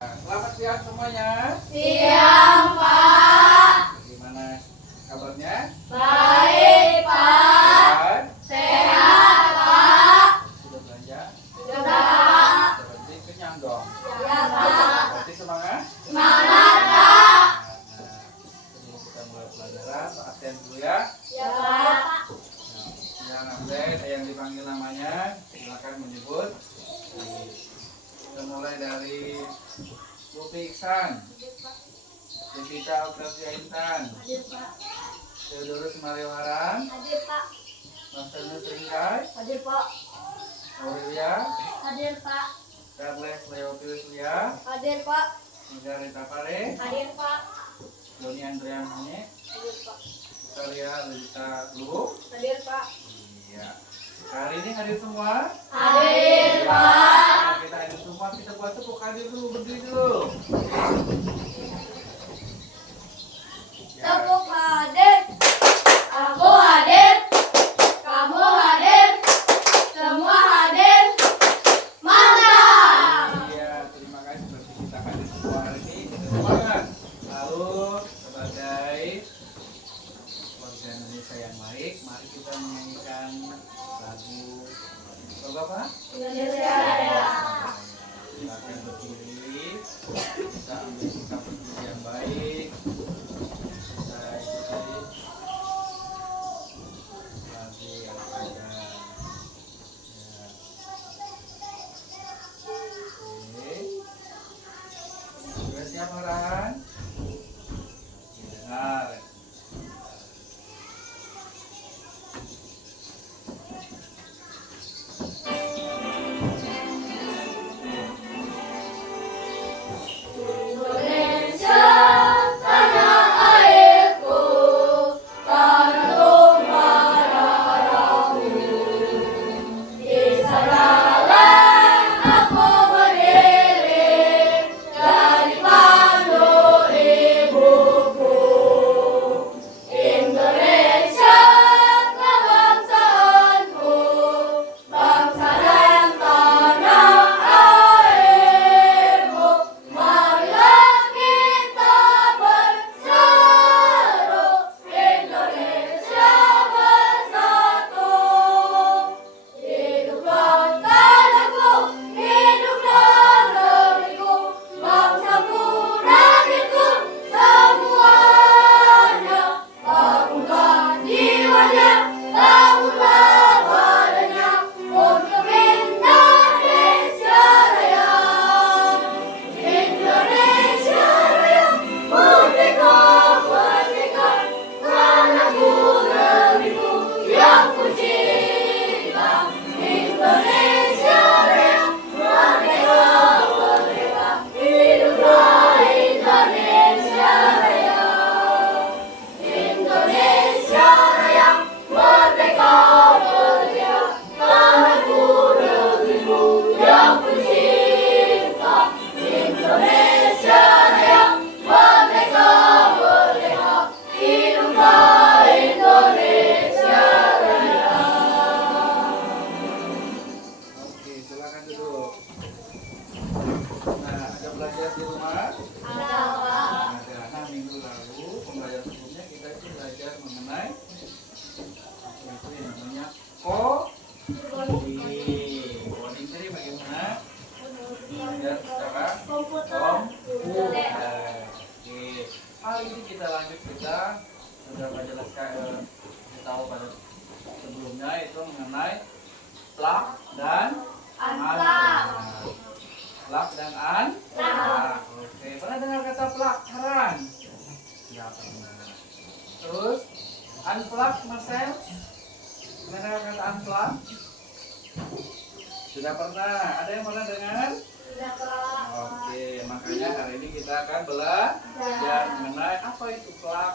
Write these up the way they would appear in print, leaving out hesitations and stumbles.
Selamat siang semuanya. Siang, Pak. Gimana kabarnya? Baik, Pak. Sehat, Pak. Sudah belanja? Sudah, Pak. Berarti kenyang dong. Ya, Pak. Berarti semangat? Semangat, Pak. Nah, sebelum kita mulai pelajaran, absen dulu ya. Ya, Pak. Yang absen, yang dipanggil namanya, silakan menyebut. Kita mulai dari Lupi Iksan, Devita Octavia Intan, Hadir, Pak. Theodorus Mario Haran, Hadir, Pak. Marcelus Ringkai, Hadir, Pak. Aurelia, Hadir, Pak. Carles Leopius Lia, Hadir, Pak. Margarita Pare, Hadir, Pak. Doni Andrea Mane, Hadir, Pak. Victoria Lita Luhu. Hadir, Pak. Iya. Hari ini hadir semua. Hadir, Pak. Karena kita hadir semua, kita buat tepuk hadir dulu, berdiri dulu. Ya. Tepuk hadir. Aku hadir. Kamu hadir. Semua hadir. Mantap. Iya, terima kasih berarti kita hadir semua hari ini. Kita semangat. Lalu sebagai warga Indonesia yang baik, mari kita menyanyikan lagu apa? Indonesia Raya. Silakan berdiri. Kita ambil sikap berdiri yang baik. Kita ikuti lagu yang ada. Ya. Oke. Sudah siap Farhan? Dengar. Indonesia tanah airku, tanah tumpah darahku. Di sanalah aku berdiri, dari pandu ibuku. Indonesia kebangsaanku, bangsa dan tanah airku. Marilah kita berseru, Indonesia bersatu. Hiduplah tanahku, hiduplah negeriku, bangsaku, rakyatku, semuanya. Bangunlah jiwanya, bangunlah badannya, untuk Indonesia Raya. Indonesia Raya, merdeka, merdeka, tanahku, negeriku yang kucinta. Indonesia Raya, merdeka, merdeka, hiduplah Indonesia Raya. Indonesia Raya, merdeka, merdeka, tanahku, negeriku yang kucinta. Indonesia Raya, merdeka, merdeka, hiduplah Indonesia Raya. Oke, silakan duduk. Nah, ada belajar di rumah? Ada, Pak. Ada. Nah, minggu lalu pembelajaran sebelumnya kita itu belajar mengenai apa itu yang namanya coding. Coding tadi bagaimana? Belajar secara komputer. Oke. Hari ini kita lanjut, kita sudah belajar kita tahu pada sebelumnya itu mengenai plug dan Anplak. plug dan unplug. Oke, pernah dengar kata plug, Haran? Tidak pernah. Terus unplug, Marcel? Pernah dengar kata unplug? Sudah pernah. Ada yang pernah dengar? Sudah, Pak. Oke, makanya hari ini kita akan belajar mengenai apa itu plug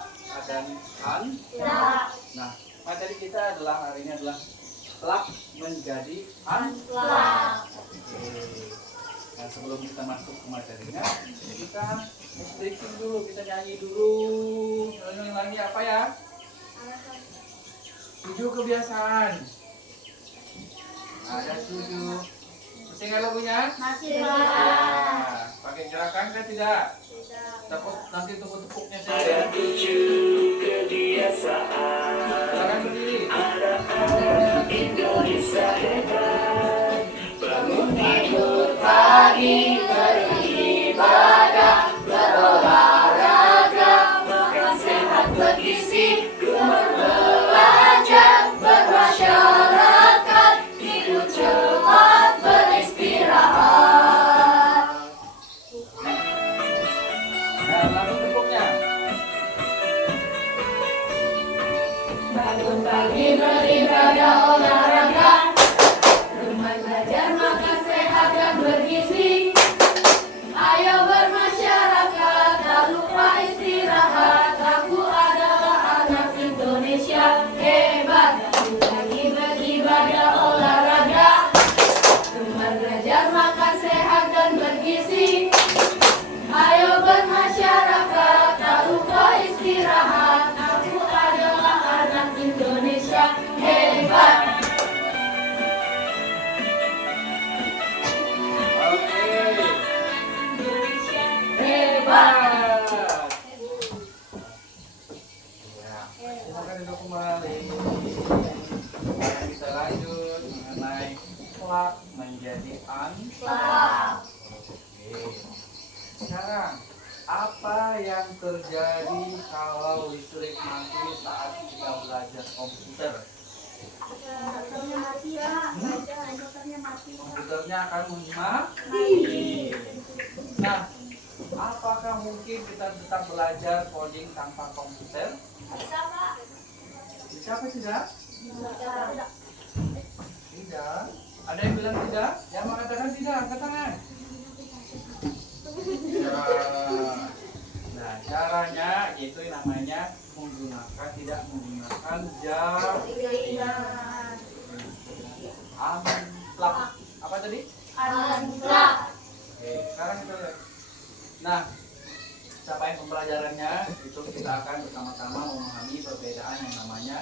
dan unplug. Nah, materi kita hari ini adalah plug menjadi unplug. Oke. Nah, sebelum kita masuk ke materinya, kita breaking dulu, kita nyanyi dulu. Nyanyi lagi apa ya? 7 kebiasaan. Ada 7. Masih ingat lagunya? Masih, Ya, Pak. pakai gerakan. Silakan kan tidak? Takut nanti tepuk-tepuknya saya. Ada 7 kebiasaan Silakan berdiri. anak-anak Indonesia hebat. Bangun Tidur pagi, beribadah, berolahraga, makan sehat bergizi, gemar belajar, bermasyarakat, tidur cepat, beristirahat. Nah, langsung tepuknya. Bangun pagi beribadah olahraga, rumah belajar makan sehat dan bergizi. Ayo bermasyarakat, tak lupa istirahat. Aku adalah anak Indonesia hebat. Bangun pagi beribadah olahraga, rumah belajar makan sehat dan bergizi. Ayo bermasyarakat, tak lupa istirahat. Aku adalah anak Indonesia hebat. Oke. Indonesia hebat. Ya, silakan duduk kembali. Kita lanjut mengenai plak menjadi Plak. Oke. Sekarang apa yang terjadi kalau listrik mati saat kita belajar komputer? Motornya mati ya. Motornya mati. Komputernya akan mati. Nah, apakah mungkin kita tetap belajar coding tanpa komputer? Bisa Pak? Bisa apa tidak? Bisa. Tidak. Ada yang bilang tidak? Yang mengatakan tidak, angkat tangan. Ya. Nah, caranya itu namanya tidak menggunakan jaringan. Amplak. Apa tadi? Plak. Oke, sekarang kita lihat. Nah, capaian pembelajarannya itu kita akan bersama-sama memahami perbedaan yang namanya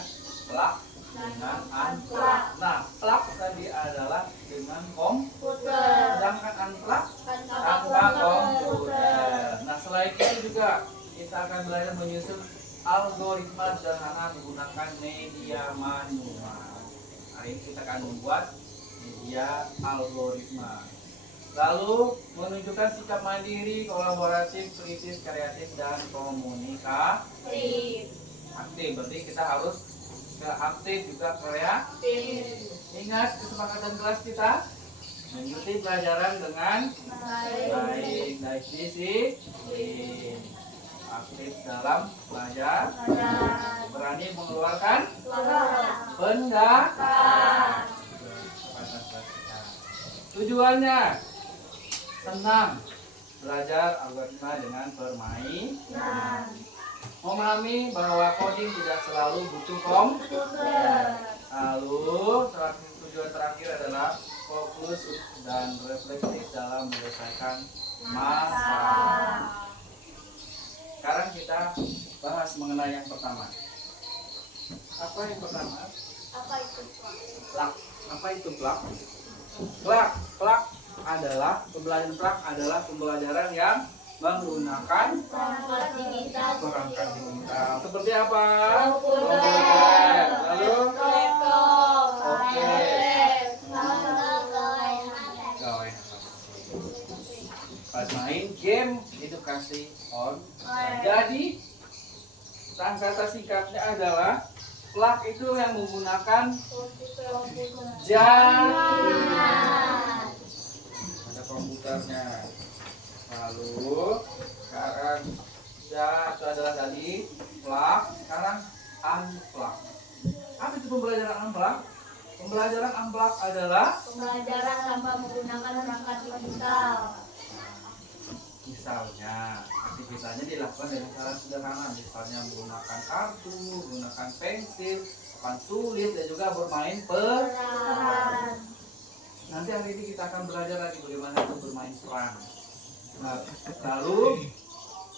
plak dengan unplak. Nah, plak tadi adalah dengan Puter. sedangkan unplak tanpa Komputer. komputer. Nah, selain itu juga kita akan belajar menyusun algoritma sederhana menggunakan media manual. Hari ini kita akan membuat media algoritma. Lalu menunjukkan sikap mandiri, kolaboratif, kritis, kreatif, dan komunikatif. Aktif, berarti kita harus aktif juga kreatif. Ingat kesepakatan kelas kita mengikuti pelajaran dengan baik, disiplin, aktif dalam belajar, berani mengeluarkan pendapat. Tujuannya senang belajar algoritma dengan permainan. Memahami bahwa coding tidak selalu butuh komputer. Lalu tujuan terakhir adalah fokus dan reflektif dalam menyelesaikan masalah. Sekarang kita bahas mengenai yang pertama. Apa yang pertama? Apa itu Plak. Apa itu plak? Plak adalah pembelajaran yang menggunakan perangkat digital? perangkat digital. Seperti apa? Komputer. Lalu Laptop. Oke. Gawai. Pas main game edukasi Jadi kata singkatnya adalah plak itu yang menggunakan jaringan. Ada komputernya. Lalu sekarang itu adalah tadi plak, sekarang unplak. Apa itu pembelajaran unplak? Pembelajaran unplak adalah Pembelajaran tanpa menggunakan perangkat digital. misalnya aktivitasnya dilakukan dengan cara sederhana, misalnya menggunakan kartu, menggunakan pensil, papan tulis, dan juga bermain peran. Nanti hari ini kita akan belajar lagi bagaimana itu bermain peran. Nah, lalu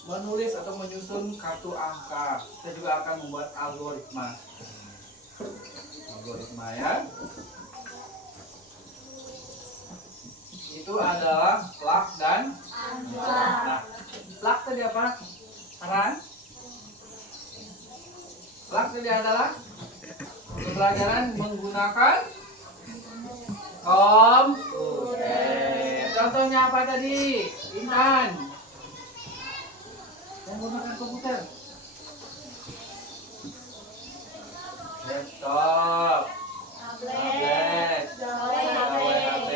menulis atau menyusun kartu angka. Kita juga akan membuat algoritma. Algoritma ya. Itu adalah plak dan unplak. apa? Aran? Kelak tadi adalah pembelajaran menggunakan komputer. Contohnya apa tadi? Intan. Yang menggunakan komputer. Laptop, tablet, gawai HP,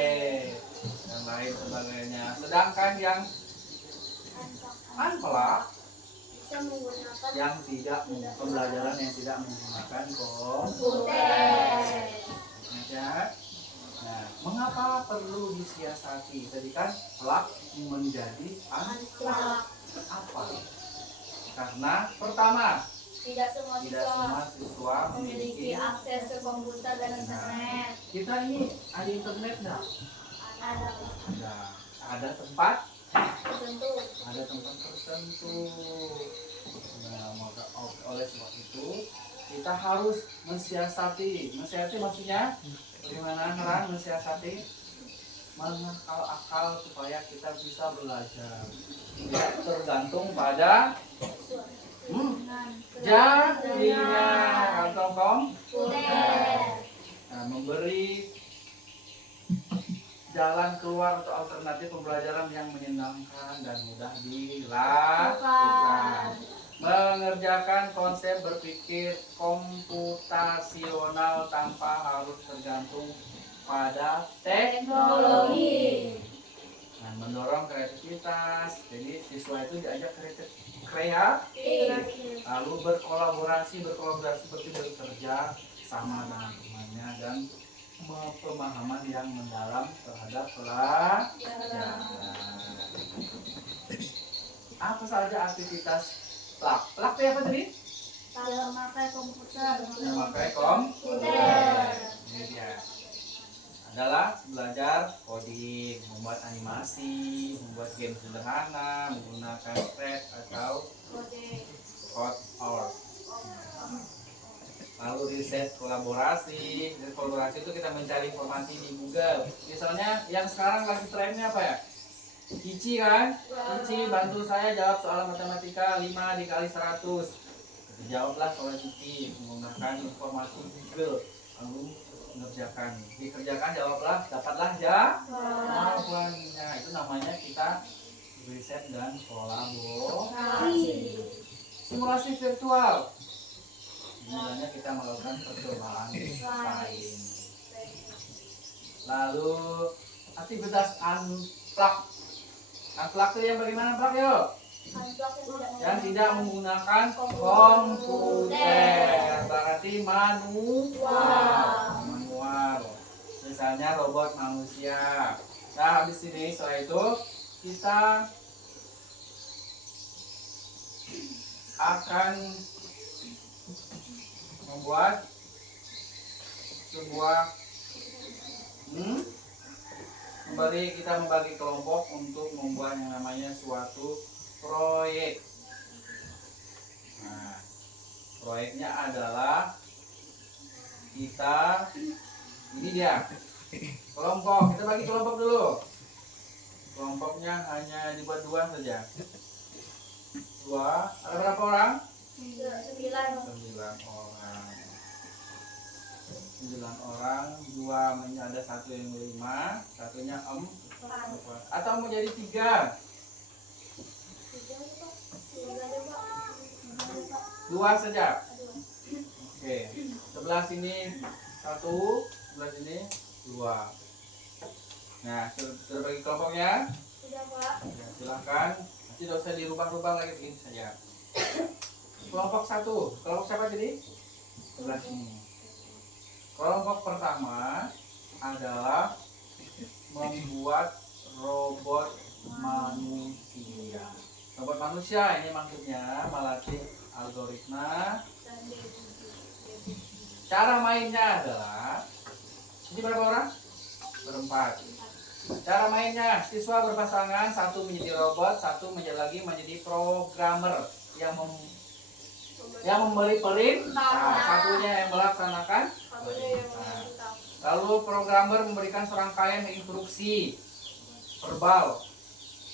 dan lain sebagainya. Sedangkan yang unplug, yang tidak pembelajaran yang tidak menggunakan komputer. Ya. Nah, mengapa perlu disiasati? Tadi kan plug menjadi unplug. Apa? Karena pertama, Tidak semua tidak siswa semua siswa memiliki akses ke komputer dan internet. Kita ini ada internet nggak? Ada Ada. Ada tempat? tertentu. Ada tempat tertentu. Nah, maka oleh sebab itu kita harus mensiasati. Mensiasati maksudnya bagaimana Ran mensiasati? Mengakal akal supaya kita bisa belajar. Tidak tergantung pada jaringan atau komputer. Nah, memberi jalan keluar atau alternatif pembelajaran yang menyenangkan dan mudah dilakukan. Mengerjakan konsep berpikir komputasional tanpa harus tergantung pada teknologi. Nah, mendorong kreativitas. Jadi siswa itu diajak kreatif, lalu berkolaborasi seperti bekerja sama dengan temannya dan pemahaman yang mendalam terhadap pelajaran. Apa saja aktivitas plug? Plug itu apa tadi? Kalau memakai komputer. Memakai komputer. Ini dia. Adalah belajar coding, membuat animasi, membuat game sederhana, menggunakan thread atau code or. Lalu riset kolaborasi. Riset kolaborasi itu kita mencari informasi di Google. Misalnya yang sekarang lagi trennya apa ya? Cici kan? Cici bantu saya jawab soal matematika 5 dikali 100. Jawablah soal Cici menggunakan informasi Google. Lalu mengerjakan, dikerjakan, jawablah, dapatlah jawabannya. Itu namanya kita riset dan kolaborasi. Simulasi virtual. Sebenarnya kita melakukan percobaan sains. Lalu aktivitas unplug. Unplug itu yang bagaimana plug yuk? Yang tidak menggunakan komputer, berarti manual. Misalnya robot manusia. Nah, habis ini setelah itu kita akan membuat sebuah kita membagi kelompok untuk membuat yang namanya suatu proyek. Nah, proyeknya adalah kita ini dia kelompok. Kita bagi kelompok dulu. Kelompoknya hanya dibuat 2 saja. 2. Ada berapa orang? 9 orang. 9 orang, 2 ada 1 yang 5, satunya 4. Atau mau jadi 3? 2 saja. Oke. Sebelah sini 1, sebelah sini 2. Nah, sudah bagi kelompoknya? Sudah, Pak. Ya, silakan. Nanti tidak usah dirubah-rubah lagi, begini saja. Kelompok 1, kelompok siapa jadi? Sebelah sini. Kelompok pertama adalah membuat robot manusia. Robot manusia ini maksudnya melatih algoritma. Cara mainnya adalah ini berapa orang? Berempat. Cara mainnya siswa berpasangan, 1 menjadi robot, 1 menjadi programmer yang memberi perintah, satunya yang melaksanakan. Lalu programmer memberikan serangkaian instruksi verbal.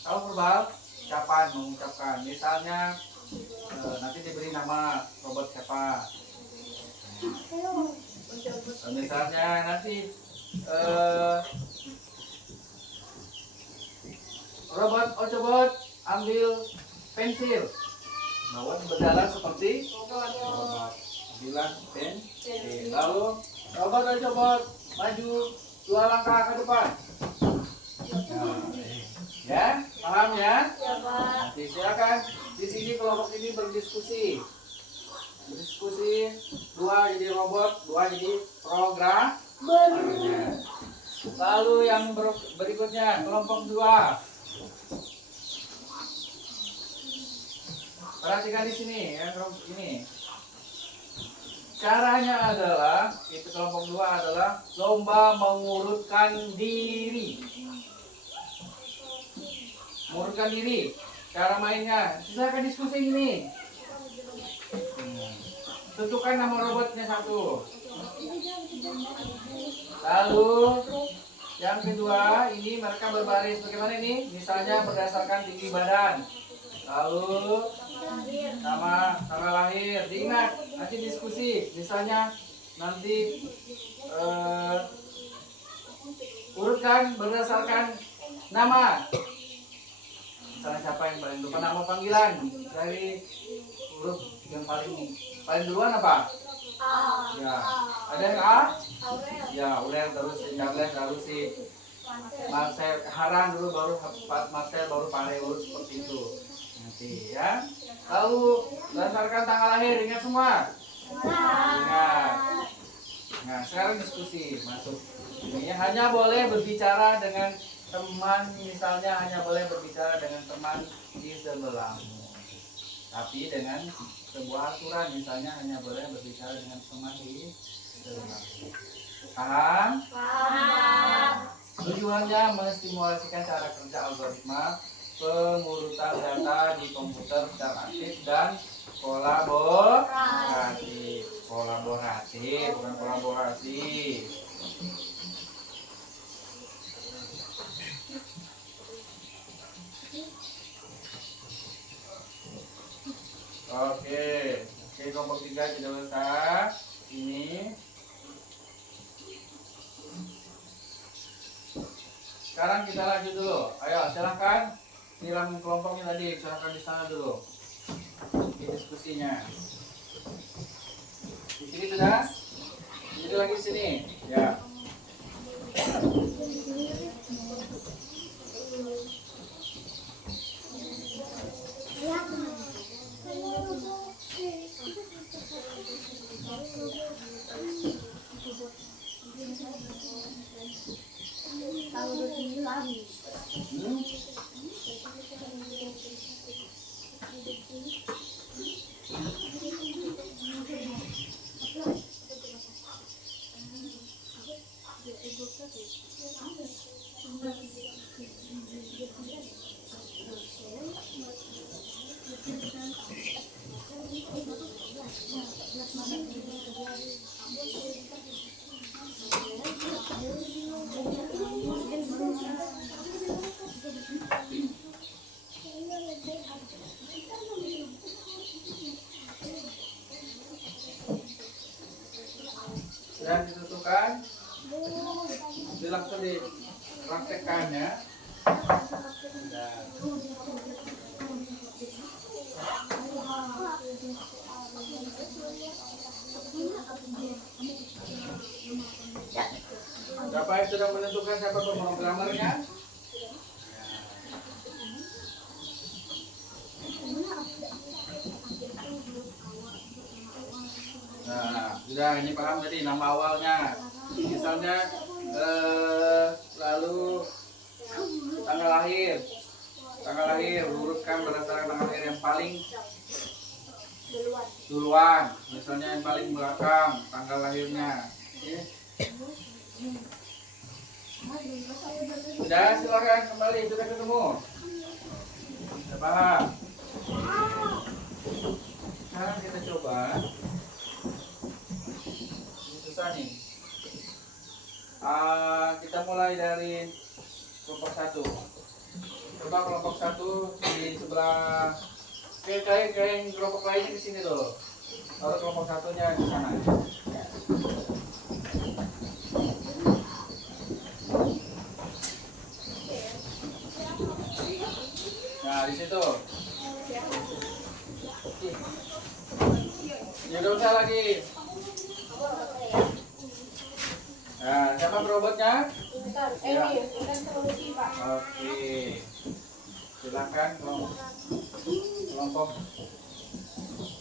Tahu verbal? ucapan mengucapkan. Misalnya nanti diberi nama robot siapa. Misalnya nanti robot Ocobot ambil pensil. Robot berjalan seperti robot. Bilang pensil. Lalu robot Ocobot maju 2 langkah ke depan. Ya, paham ya? Ya, Pak. Nanti silakan di sini kelompok ini berdiskusi. Berdiskusi, 2 jadi robot, 2 jadi program. Lalu yang berikutnya kelompok 2. Perhatikan di sini ya, kelompok ini. Caranya adalah itu kelompok 2 adalah lomba mengurutkan diri. Mengurutkan diri. Cara mainnya, silakan diskusi ini. Tentukan nama robotnya 1. Lalu yang kedua, ini mereka berbaris. Bagaimana ini? Misalnya berdasarkan tinggi badan. Lalu nama tanggal lahir. Diingat, nanti diskusi. Misalnya nanti urutkan berdasarkan nama. Misalnya siapa yang paling depan, nama panggilan dari huruf yang paling duluan apa? A. Ya, ada yang A? Aurel. Ya, Aurel, terus si Charles, lalu si Marcel, Haran dulu, baru Marcel, baru Pare, urut seperti itu. Nanti ya. Lalu berdasarkan tanggal lahir, ingat semua? Ingat. Nah, sekarang diskusi masuk. Ini hanya boleh berbicara dengan teman, misalnya hanya boleh berbicara dengan teman di sebelahmu. Tapi dengan sebuah aturan, misalnya hanya boleh berbicara dengan teman di sebelahmu. Paham? Paham. Tujuannya menstimulasikan cara kerja algoritma pengurutan data di komputer secara aktif dan kolaboratif. Kolaboratif, bukan kolaborasi. Oke, kelompok 3 tidak usah. Ini. Sekarang kita lanjut dulu. Ayo, silahkan silang kelompoknya tadi, silahkan di sana dulu. Di diskusinya. Di sini sudah? Itu lagi di sini. Ya. Sudah ditentukan, langsung dipraktekkan ya. Siapa yang sudah menentukan siapa pemrogramernya? Nah, sudah ini paham tadi nama awalnya. Misalnya lalu tanggal lahir. Tanggal lahir urutkan berdasarkan tanggal lahir yang paling duluan. Misalnya yang paling belakang tanggal lahirnya. Oke. Sudah, silakan kembali, sudah ketemu. Sudah paham? Sekarang kita coba. Ini susah nih. Kita mulai dari kelompok 1. Coba kelompok kelompok 1 di sebelah kayak yang kelompok lainnya di sini loh. Taruh kelompok 1-nya di sana. Nah, di situ. Ya udah usah lagi. Nah, siapa robotnya? Ya. Oke. Silakan kelompok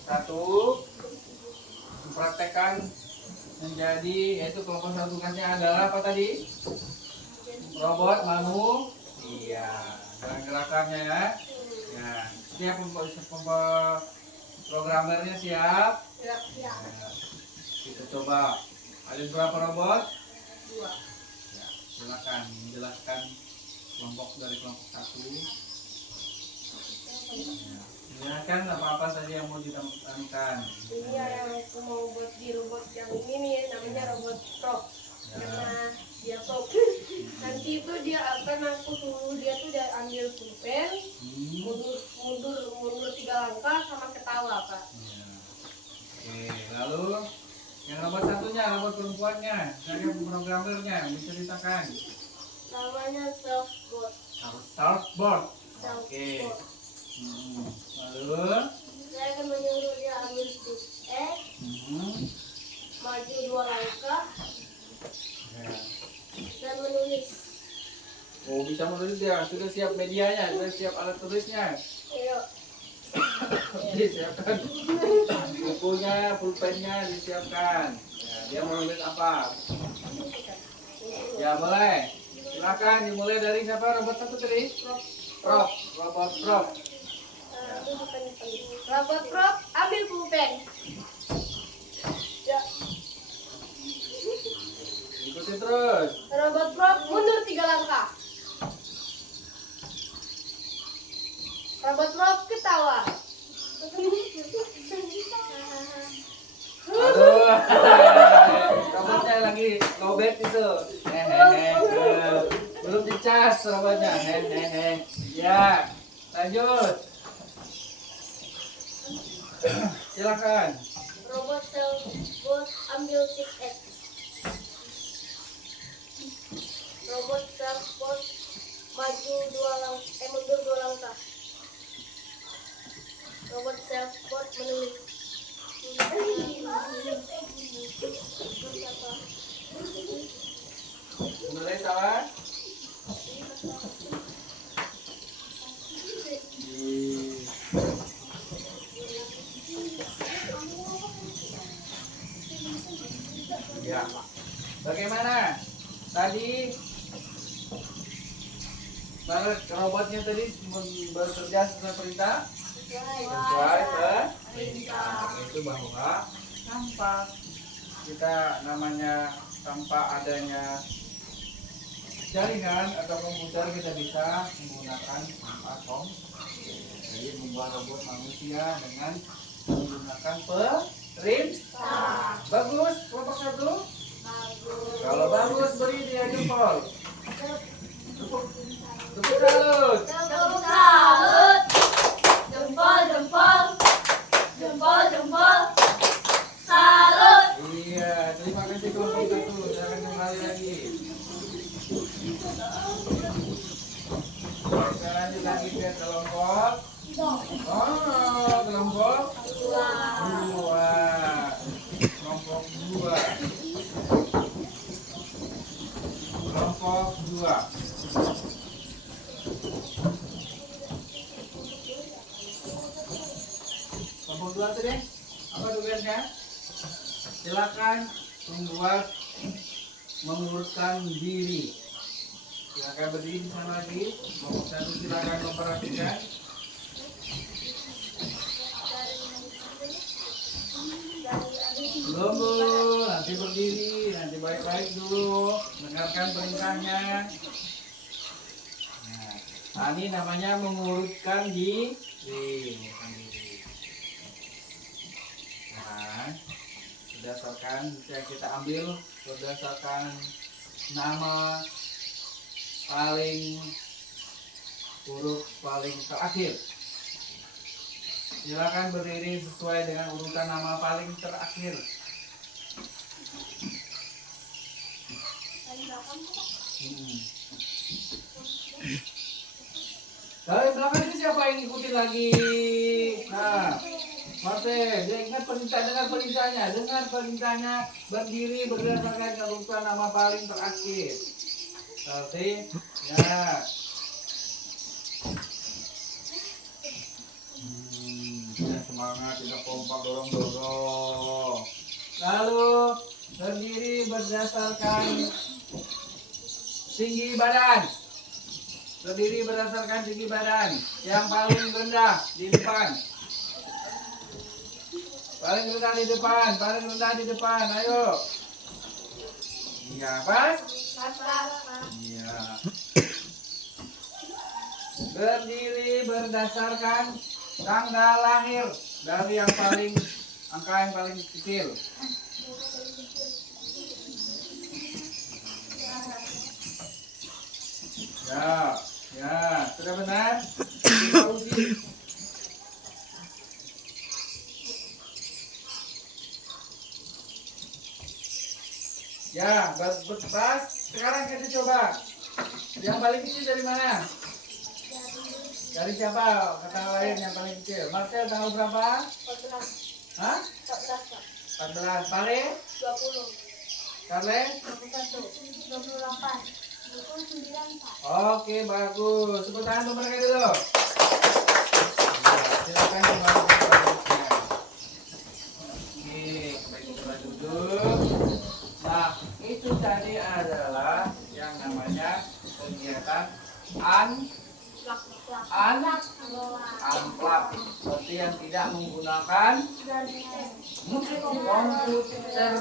1 mempraktekkan menjadi, yaitu kelompok 1 tugasnya adalah apa tadi? Robot manusia. Gerakannya ya. Nah, setiap programmernya siap. Nah, kita coba. Ada berapa robot? 2. Ya, silakan menjelaskan dari kelompok 1. Ya, silakan apa-apa saja yang mau ditemukan. Ini yang aku mau buat di robot yang ini nih, namanya robot prop. Karena dia prop. Nanti itu dia akan aku suruh dia tuh dia ambil pulpen, mundur 3 langkah sama ketawa, Pak. Ya. Oke, lalu yang robot satunya, robot perempuannya, saya programmernya menceritakan. Namanya self-board. Surfboard. Oke. Lalu Saya akan menyuruh dia ambil stick X, maju 2 langkah, ya. dan menulis. Oh, bisa menulis ya, sudah siap medianya, sudah siap alat tulisnya. Ayo. Disiapkan bukunya, pulpennya disiapkan. Ya, dia mau nulis apa? Ya boleh. Silakan dimulai dari siapa? Robot 1 tadi? Prop. Robot prop. Robot prop, ambil pulpen. Ya. Ikuti terus. Robot prop, mundur 3 langkah. Robot prop, ketawa. Aduh. Robotnya lagi lobet itu. Belum dicas robotnya. Ya, lanjut. Silakan. Robot self-board, ambil stick X. Robot self-board, mundur 2 langkah. Robot self-board menulis. Mulai sama. Ya. Bagaimana? Tadi robotnya tadi bekerja sesuai perintah? Sesuai perintah. Itu bahwa tanpa adanya jaringan atau komputer kita bisa menggunakan atom. Jadi membuat robot manusia dengan menggunakan perintah. Bagus, kelompok 1. Kalau bagus beri dia jempol. Tepuk salut. Tepuk salut. Jempol. Salut. Iya, terima kasih kelompok 1. Jangan kembali lagi. Kita lanjut lagi ke kelompok. Kelompok 2. Kelompok 2. Kelompok 2. Kelompok 2 tuh deh. Apa tugasnya? Silakan mengurutkan diri. Silakan berdiri di sana lagi. Kelompok 1 silakan memperhatikan. Belum Bu, nanti berdiri, nanti baik-baik dulu, dengarkan perintahnya. Nah, ini namanya mengurutkan diri. Nah, berdasarkan kita ambil berdasarkan nama paling huruf paling terakhir. Silakan berdiri sesuai dengan urutan nama paling terakhir. Dari belakang itu siapa yang ngikutin lagi? Nah, Marcel, dia ingat perintah, dengar perintahnya, berdiri berdasarkan urutan nama paling terakhir. Berarti, ya. Tidak semangat, tidak kompak, dorong. Lalu berdiri berdasarkan tinggi badan. Berdiri berdasarkan tinggi badan. Yang paling rendah di depan. Paling rendah di depan. Ayo. Iya, pas? Iya. Berdiri berdasarkan tanggal lahir dari angka yang paling kecil. Ya, sudah benar. Kita uji. Ya, pas. Sekarang kita coba. Yang paling kecil dari mana? Dari siapa? Kata lain yang paling kecil. Marcel tanggal berapa? 14. Hah? 14, Pak. 14. Pare? 20. Carles? 21. 28. 29, Pak. Oke, bagus. Tepuk tangan untuk mereka dulu. Ya, silakan kembali ke tempatnya. Oke, kembali ke duduk. Nah, itu tadi adalah yang namanya kegiatan unplug. Seperti yang tidak menggunakan komputer.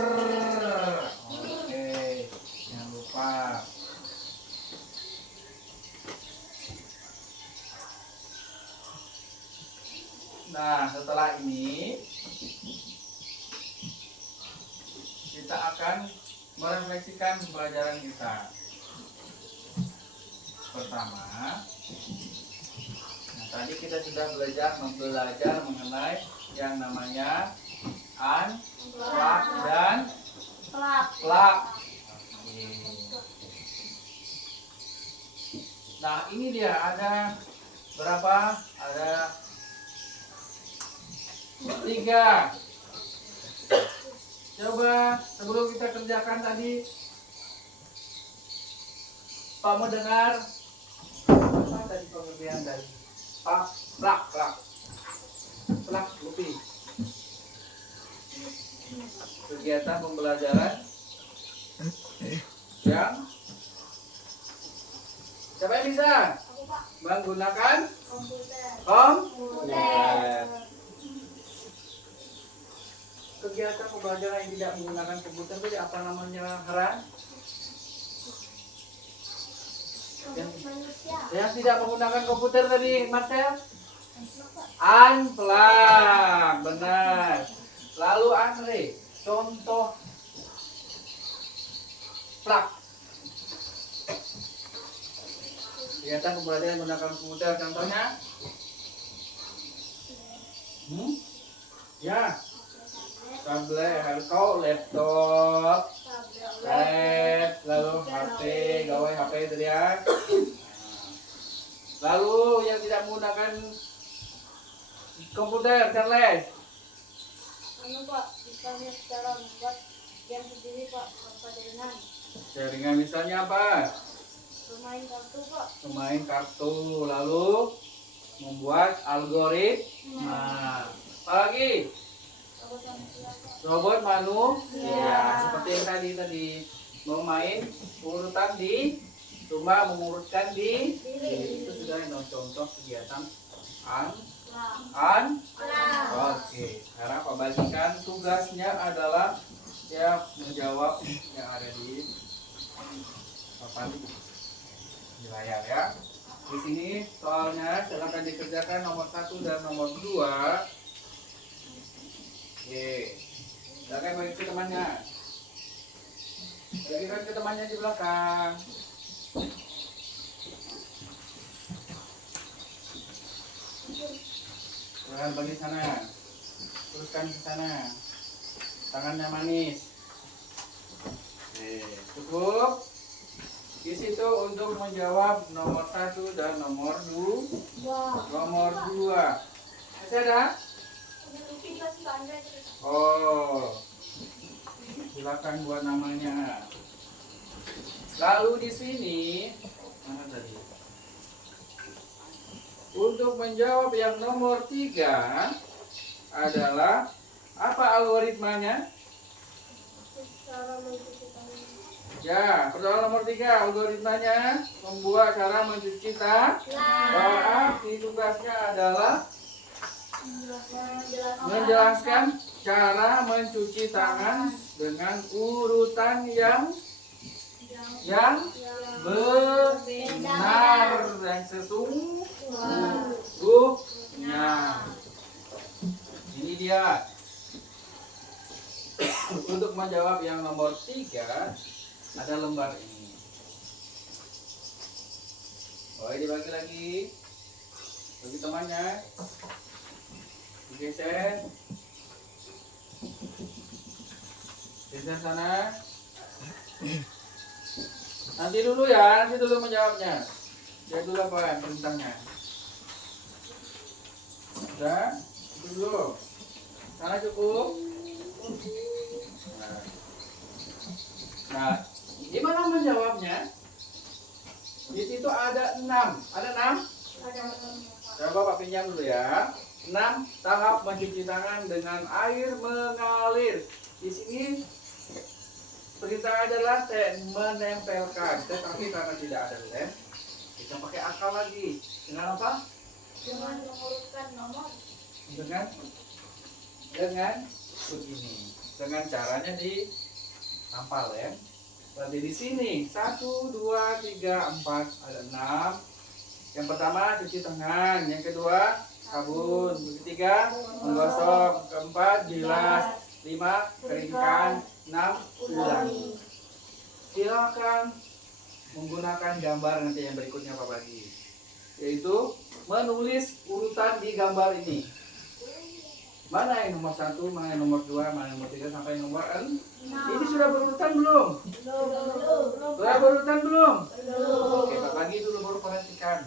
Oke, jangan lupa. Nah, setelah ini kita akan merefleksikan pembelajaran kita. Pertama, tadi kita sudah belajar mengenai yang namanya unplug dan plug. Nah, ini dia ada berapa? Ada 3. Coba sebelum kita kerjakan tadi, Pak mau dengar apa tadi pengertian dari plug Lupi. Kegiatan pembelajaran yang siapa yang bisa menggunakan komputer. Kegiatan pembelajaran yang tidak menggunakan komputer itu apa namanya, Haran? Yang tidak menggunakan komputer tadi, Marcel? Unplug, benar. Lalu Andre, contoh plug. Kegiatan pembelajaran menggunakan komputer, contohnya? Ya. Tablet, laptop, lalu HP, gawai HP tadi ya. Lalu yang tidak menggunakan komputer, Charles. Pak, misalnya cara membuat game sendiri, Pak, tanpa jaringan. Jaringan misalnya apa? Bermain kartu, Pak. Bermain kartu, lalu membuat algoritma. Apa lagi? Robot manusia. Seperti yang tadi bermain urutan di rumah, mengurutkan di itu sudah contoh kegiatan Oke, sekarang Pak bagikan tugasnya adalah ya menjawab yang ada di papan di layar ya. Di sini soalnya silakan dikerjakan nomor 1 dan nomor 2. Oke, silakan bagi ke temannya. Bagikan ke temannya di belakang. Tangan bagi sana. Teruskan ke sana. Tangannya manis. Oke, cukup. Di situ untuk menjawab nomor 1 dan nomor 2. Nomor 2. Masih ada? Oh. Silakan buat namanya. Lalu di sini mana tadi? Untuk menjawab yang nomor 3 adalah apa algoritmanya? Cara mencuci tangan. Ya, persoalan nomor 3 algoritmanya membuat cara mencuci tangan. Berarti tugasnya adalah menjelaskan cara mencuci tangan dengan urutan yang benar dan sesungguhnya. Ini dia. Untuk menjawab yang nomor 3 ada lembar ini. Oh, dibagi lagi. Bagi temannya. Digeser. Geser sana. Nanti dulu ya, nanti dulu menjawabnya. Lihat dulu apa perintahnya. Udah, itu dulu. Sana cukup. Nah, gimana menjawabnya? Di situ ada 6. Ada 6? Coba Pak pinjam dulu ya. 6 tahap mencuci tangan dengan air mengalir. Di sini perintah adalah menempelkan, tetapi karena tidak ada lem, kita pakai akal lagi. Dengan apa? Dengan mengurutkan nomor. Dengan begini. Dengan caranya ditampal lem. Berarti di sini 1, 2, 3, 4 ada 6. Yang pertama cuci tangan, yang kedua sabun, yang ketiga menggosok, keempat bilas, 5 keringkan, 6 ulangi. Silakan menggunakan gambar nanti yang berikutnya Pak Bagi, yaitu menulis urutan di gambar ini. Mana yang nomor 1, mana yang nomor 2, mana yang nomor 3 sampai nomor 6. Ini sudah berurutan belum? Sudah berurutan belum? Oke, Pak Bagi dulu baru perhatikan.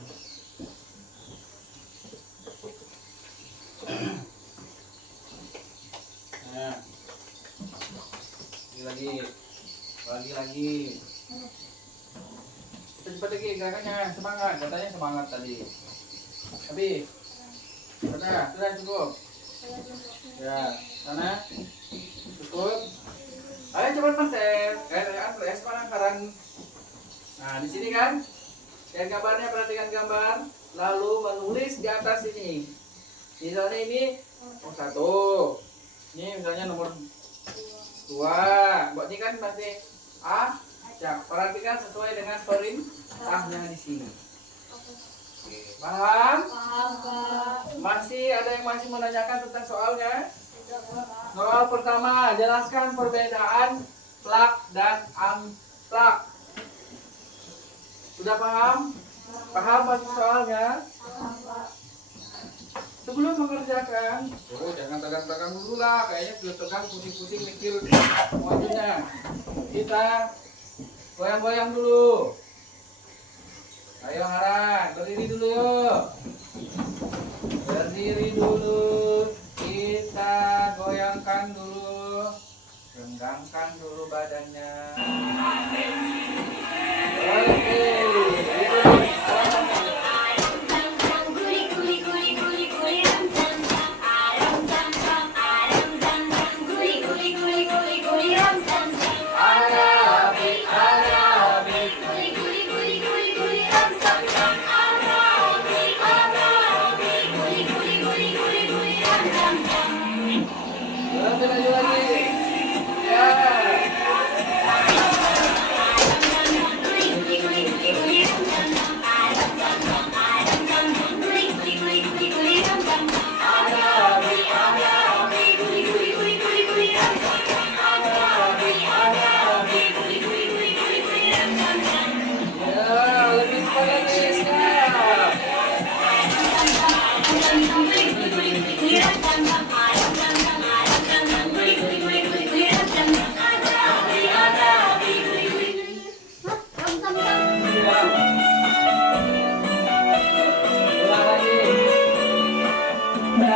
Nah, lagi. Cepat lagi gerakannya, semangat. Katanya semangat tadi. Habis. Sudah cukup. Ya, sana cukup. Ayo cepat Mas sekarang. Nah, di sini kan? Lihat gambarnya, perhatikan gambar, lalu menulis di atas ini. Misalnya ini nomor 1. Ini misalnya nomor 2. Buat ini kan masih A. Ya, perhatikan sesuai dengan perintahnya di sini. Oke, paham? Masih ada yang masih menanyakan tentang soalnya? Soal pertama, jelaskan perbedaan plak dan unplak. Sudah paham? Paham masih soalnya? Sebelum mengerjakan, jangan tegang-tegang dulu lah, kayaknya sudah tegang, pusing-pusing mikir semuanya. Kita goyang-goyang dulu. Ayo Haran, berdiri dulu yuk. Berdiri dulu. Kita goyangkan dulu. Renggangkan dulu badannya. Oke. Lagi. Ya. Ya, lebih cepat lagi. Siap.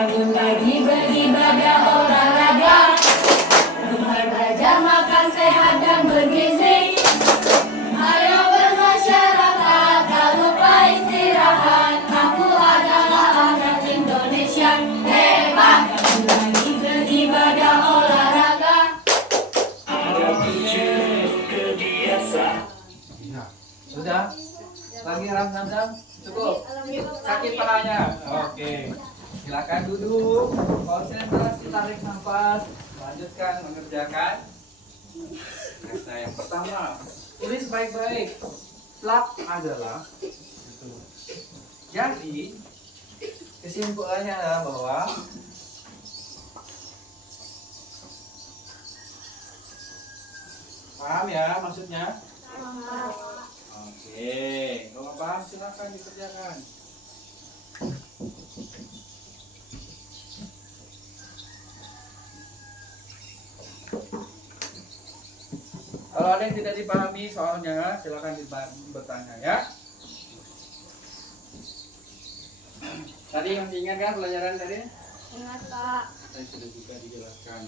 bangun pagi beribadah olahraga. Gemar belajar makan sehat dan bergizi. Ayo bermasyarakat, tak lupa istirahat. Aku adalah anak Indonesia hebat. Bangun pagi beribadah olahraga. Ada 7 kebiasaan. Nah, sudah? Lagi ram-ram? Cukup? Sakit pahanya? Oke. Silakan duduk. Konsentrasi, tarik nafas. Lanjutkan mengerjakan. Nah, yang pertama, tulis baik-baik. Plak adalah itu. Jadi, kesimpulannya adalah bahwa paham ya maksudnya? Oke, kalau paham silakan dikerjakan. Kalau ada yang tidak dipahami soalnya, silakan bertanya ya. Tadi masih ingat kan pelajaran tadi? Ingat Kak. Tadi sudah juga dijelaskan.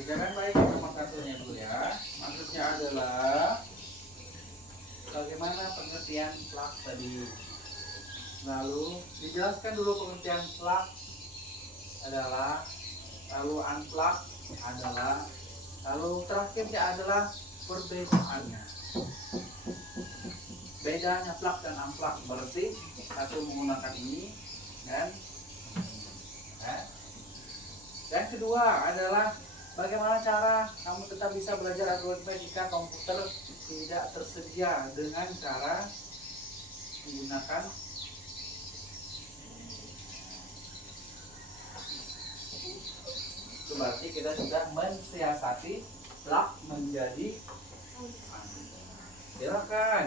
Kerjakan baik nomor satunya dulu ya. Maksudnya adalah bagaimana pengertian plak tadi. Lalu dijelaskan dulu pengertian plak adalah, lalu unplug adalah, lalu terakhirnya adalah perbedaannya. Bedanya plug dan unplug berarti satu menggunakan ini dan yang kedua adalah bagaimana cara kamu tetap bisa belajar algoritma jika komputer tidak tersedia dengan cara menggunakan itu, berarti kita sudah mensiasati plug menjadi silakan.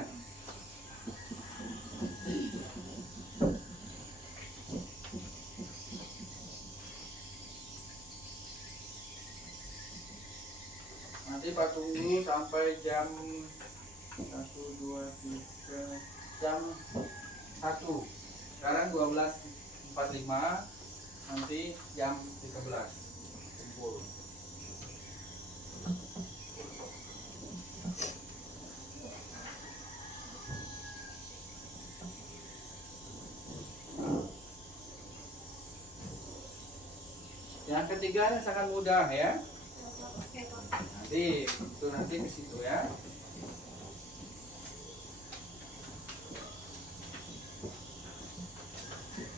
Nanti Pak tunggu sampai jam 1, 2, 3 jam 4:45 nanti jam 13 kumpul. Yang ketiga yang sangat mudah ya. Nanti ke situ ya.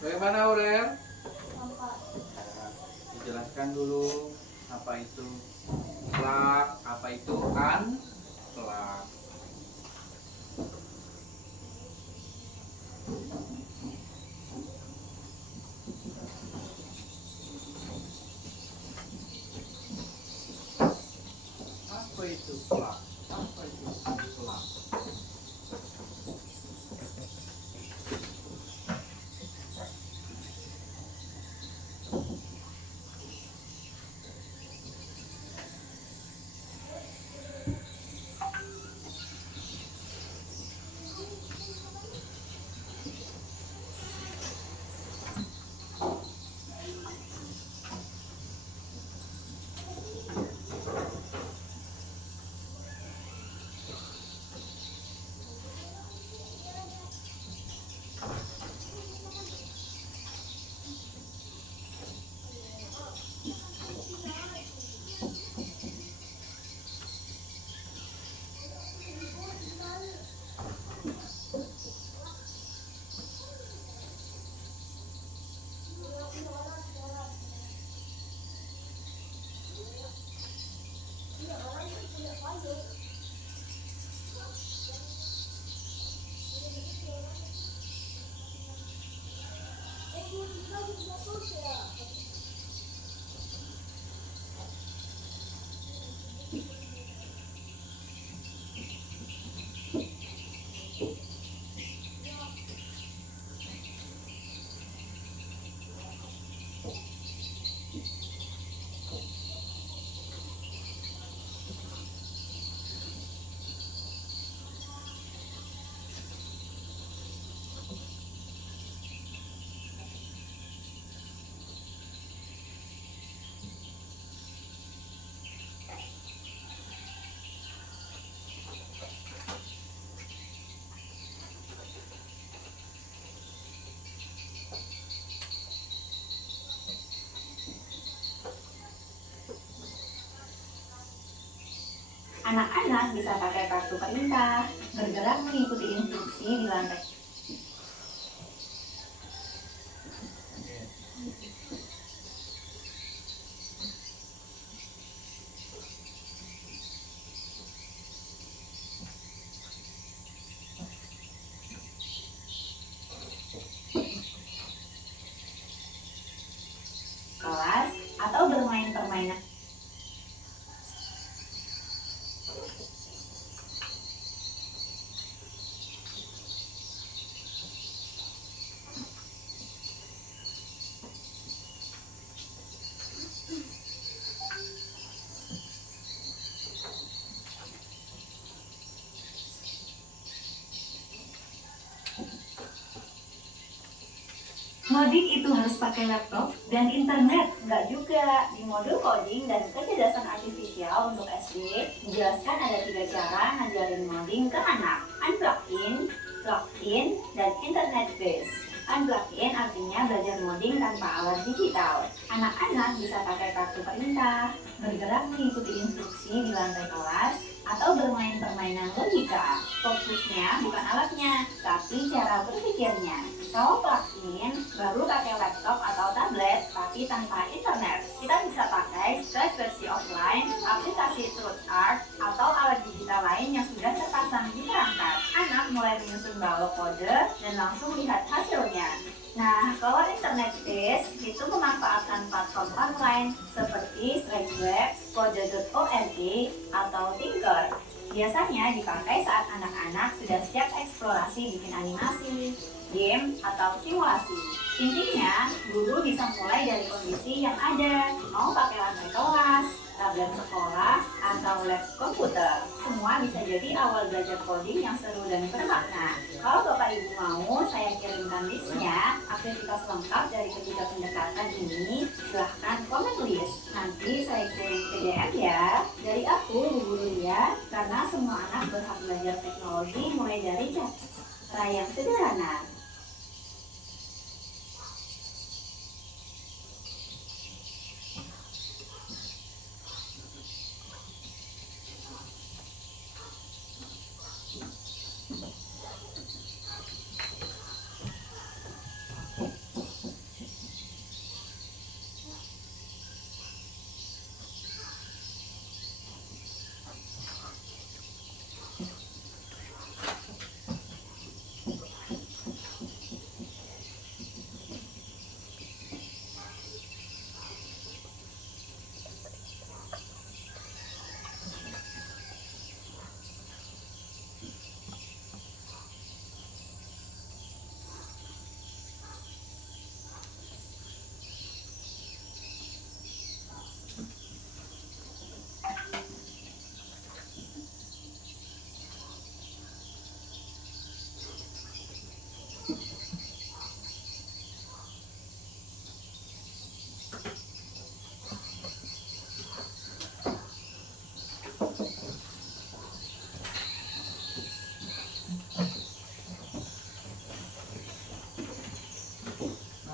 Bagaimana Aurel? Dijelaskan dulu apa itu plak, apa itu unplak. Apa itu plak? Apa itu unplak? Anak-anak bisa pakai kartu perintah, bergerak mengikuti instruksi di lantai. Kelas atau bermain permainan. Ngoding itu harus pakai laptop dan internet, nggak juga. Di modul coding dan kecerdasan artifisial untuk SD, dijelaskan ada 3 cara ngajarin ngoding ke anak. Unplug in, plug in, dan internet based. Unplug in artinya belajar ngoding tanpa alat digital. Anak-anak bisa pakai kartu perintah, bergerak mengikuti instruksi di lantai kelas, atau bermain permainan logika. Fokusnya bukan alatnya, tapi cara berpikirnya. Kalau plug-in, baru pakai laptop atau tablet, tapi tanpa internet. Kita bisa pakai Scratch versi offline, aplikasi TruthArt, atau alat digital lain yang sudah terpasang di perangkat. Anak mulai menyusun balok kode dan langsung lihat hasilnya. Nah, kalau internet based itu memanfaatkan platform online seperti Strikeweb, Kode.org, atau Tinker. Biasanya dipakai saat anak-anak sudah siap eksplorasi bikin animasi, game, atau simulasi. Intinya, guru bisa mulai dari kondisi yang ada, mau pakai lantai kelas, tablet sekolah, atau lab komputer. Semua bisa jadi awal belajar coding yang seru dan bermakna. Kalau Bapak Ibu mau, saya kirimkan listnya, aktivitas lengkap dari ketiga pendekatan ini, silahkan komen tulis. Nanti saya kirim ke DM ya. Dari aku, Bu Guru Lia, karena semua anak berhak belajar teknologi mulai dari cara yang sederhana.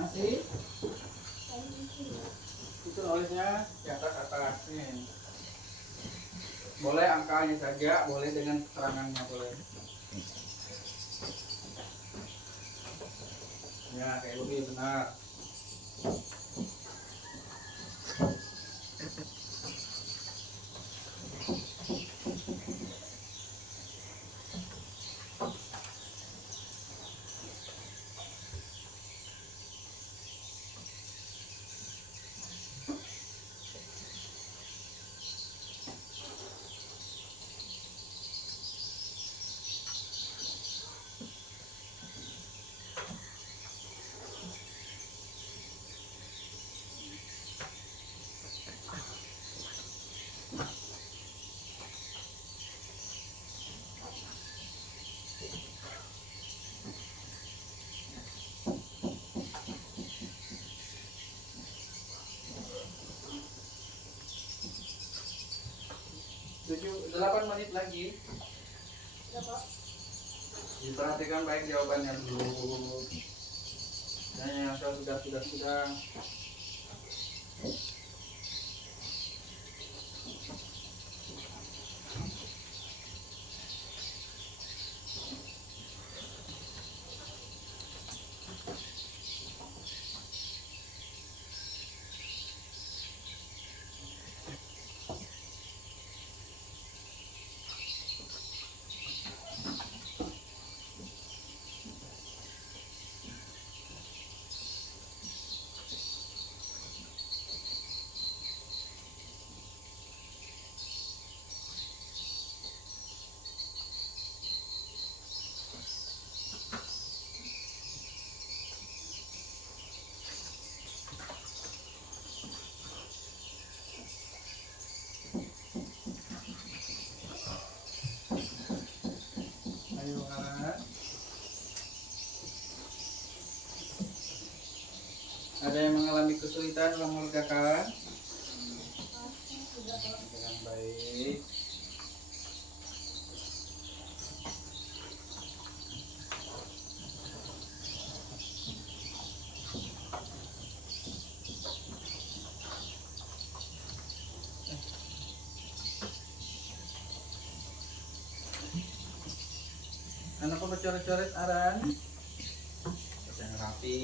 Masih? Itu nulisnya di atas atas nih. Boleh angkanya saja, boleh dengan keterangannya boleh. Ya, kayak begini benar. Tujuh, 8 menit lagi. Diperhatikan baik jawabannya dulu. Nah, yang sudah. Ayo anak. Ada yang mengalami kesulitan dalam mengerjakan? Dengan baik. Kenapa bercoret-coret Aran? Yang rapi.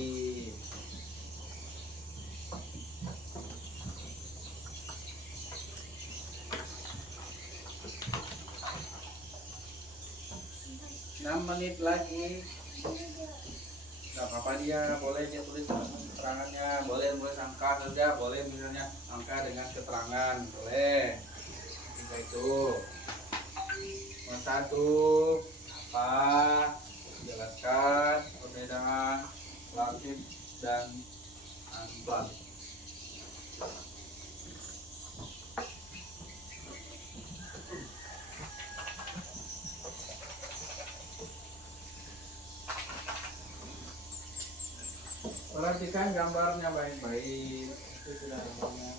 Enam menit lagi. Gak apa-apa dia, boleh dia tulis keterangannya, boleh tulis angka saja, boleh misalnya angka dengan keterangan, boleh. Tiga itu. Nomor 1. Apa? Jelaskan perbedaan langit dan amplan. Perhatikan gambarnya baik-baik. Itu sudah namanya.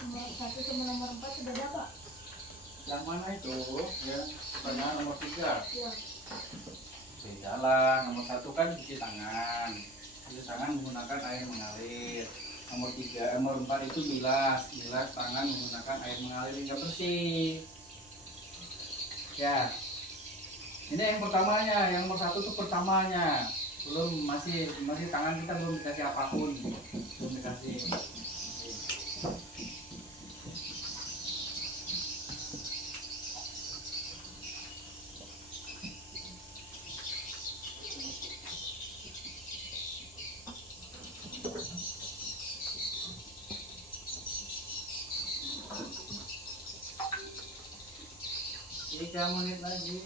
Nomor 1 sama nomor 4 sudah dapat. Yang mana itu? Ya, pada nomor 3. Ya. Beda lah. Nomor 1 kan cuci tangan. Cuci tangan menggunakan air mengalir. Nomor 3, nomor 4 itu bilas. Bilas tangan menggunakan air mengalir hingga bersih. Ya. Ini yang pertamanya. Yang nomor 1 itu pertamanya. Belum masih tangan kita belum dikasih apapun. Belum dikasih. Ini 3 menit lagi.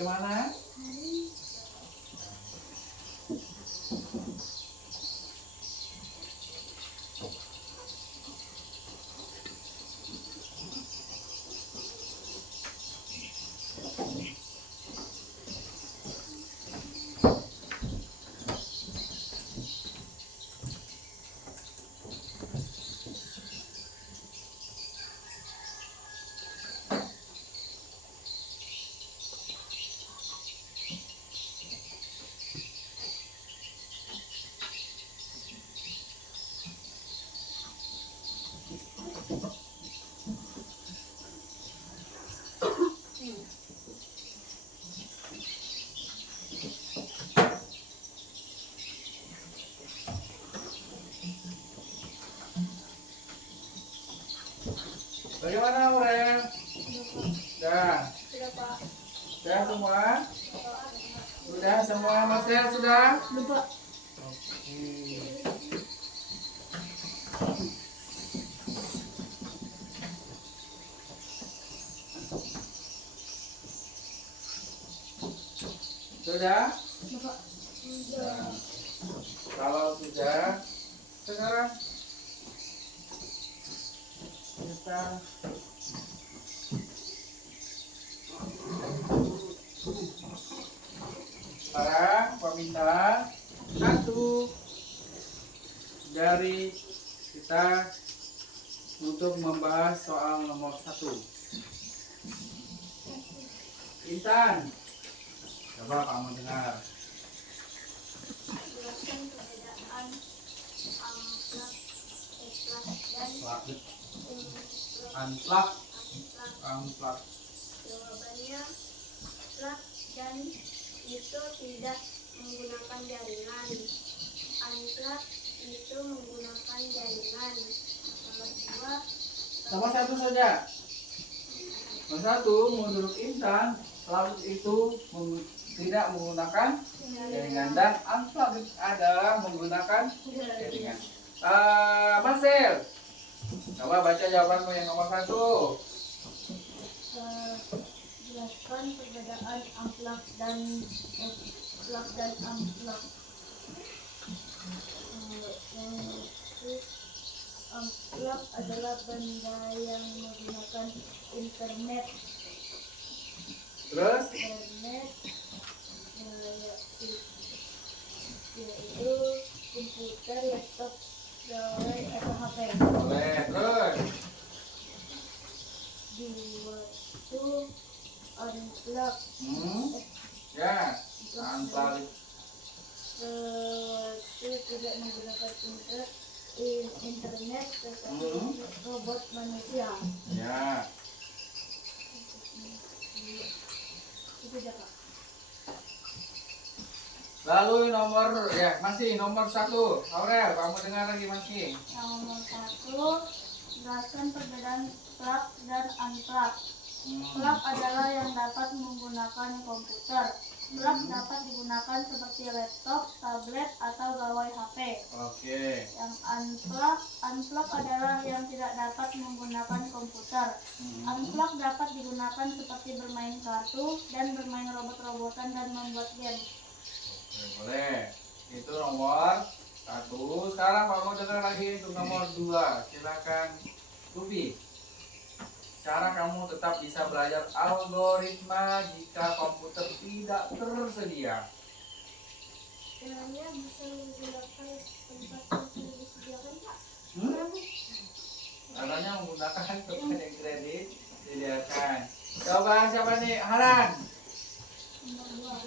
Bagaimana? Bagaimana, Aurel? Sudah. Sudah, Pak. Sudah semua? Sudah semua, Marcel sudah? Lupa. Sudah? Lupa. Nah, kalau sudah, sekarang kita sekarang meminta satu dari kita untuk membahas soal nomor 1. Intan, coba kamu dengar. Jelaskan perbedaan amplak, eklas, dan Unplug, unplug. Jawabannya plug dan itu tidak menggunakan jaringan. Unplug itu menggunakan jaringan. Nomor 2, Nomor 1 saja. Nomor 1 menurut Intan Selalu itu tidak menggunakan jaringan, dan unplugged adalah menggunakan jaringan. Marcel, coba baca jawabanmu yang nomor 1. Jelaskan perbedaan unplug dan plug dan unplug. Unplug adalah benda yang menggunakan internet. Terus Yaitu komputer, laptop, gawai atau HP. boleh. Terus Dua itu unplug. ya, unplugged. Itu tidak menggunakan internet tetapi robot manusia. Ya. Itu aja Kak. Lalu masih nomor 1. Aurel, kamu dengar lagi masih. Yang nomor 1, jelaskan perbedaan plug dan unplug. Plug adalah yang dapat menggunakan komputer. Plug dapat digunakan seperti laptop, tablet, atau gawai HP. Oke. Yang unplug adalah yang tidak dapat menggunakan komputer. Unplug dapat digunakan seperti bermain kartu dan bermain robot-robotan dan membuat game. Oke, boleh. Itu nomor 1. Sekarang kalau mau dengar lagi untuk nomor 2, silakan Tubi. Cara kamu tetap bisa belajar algoritma jika komputer tidak tersedia. Caranya bisa menggunakan tempat yang sudah disediakan Pak. Katanya menggunakan tempat yang kredit disediakan. Coba siapa nih? Haran.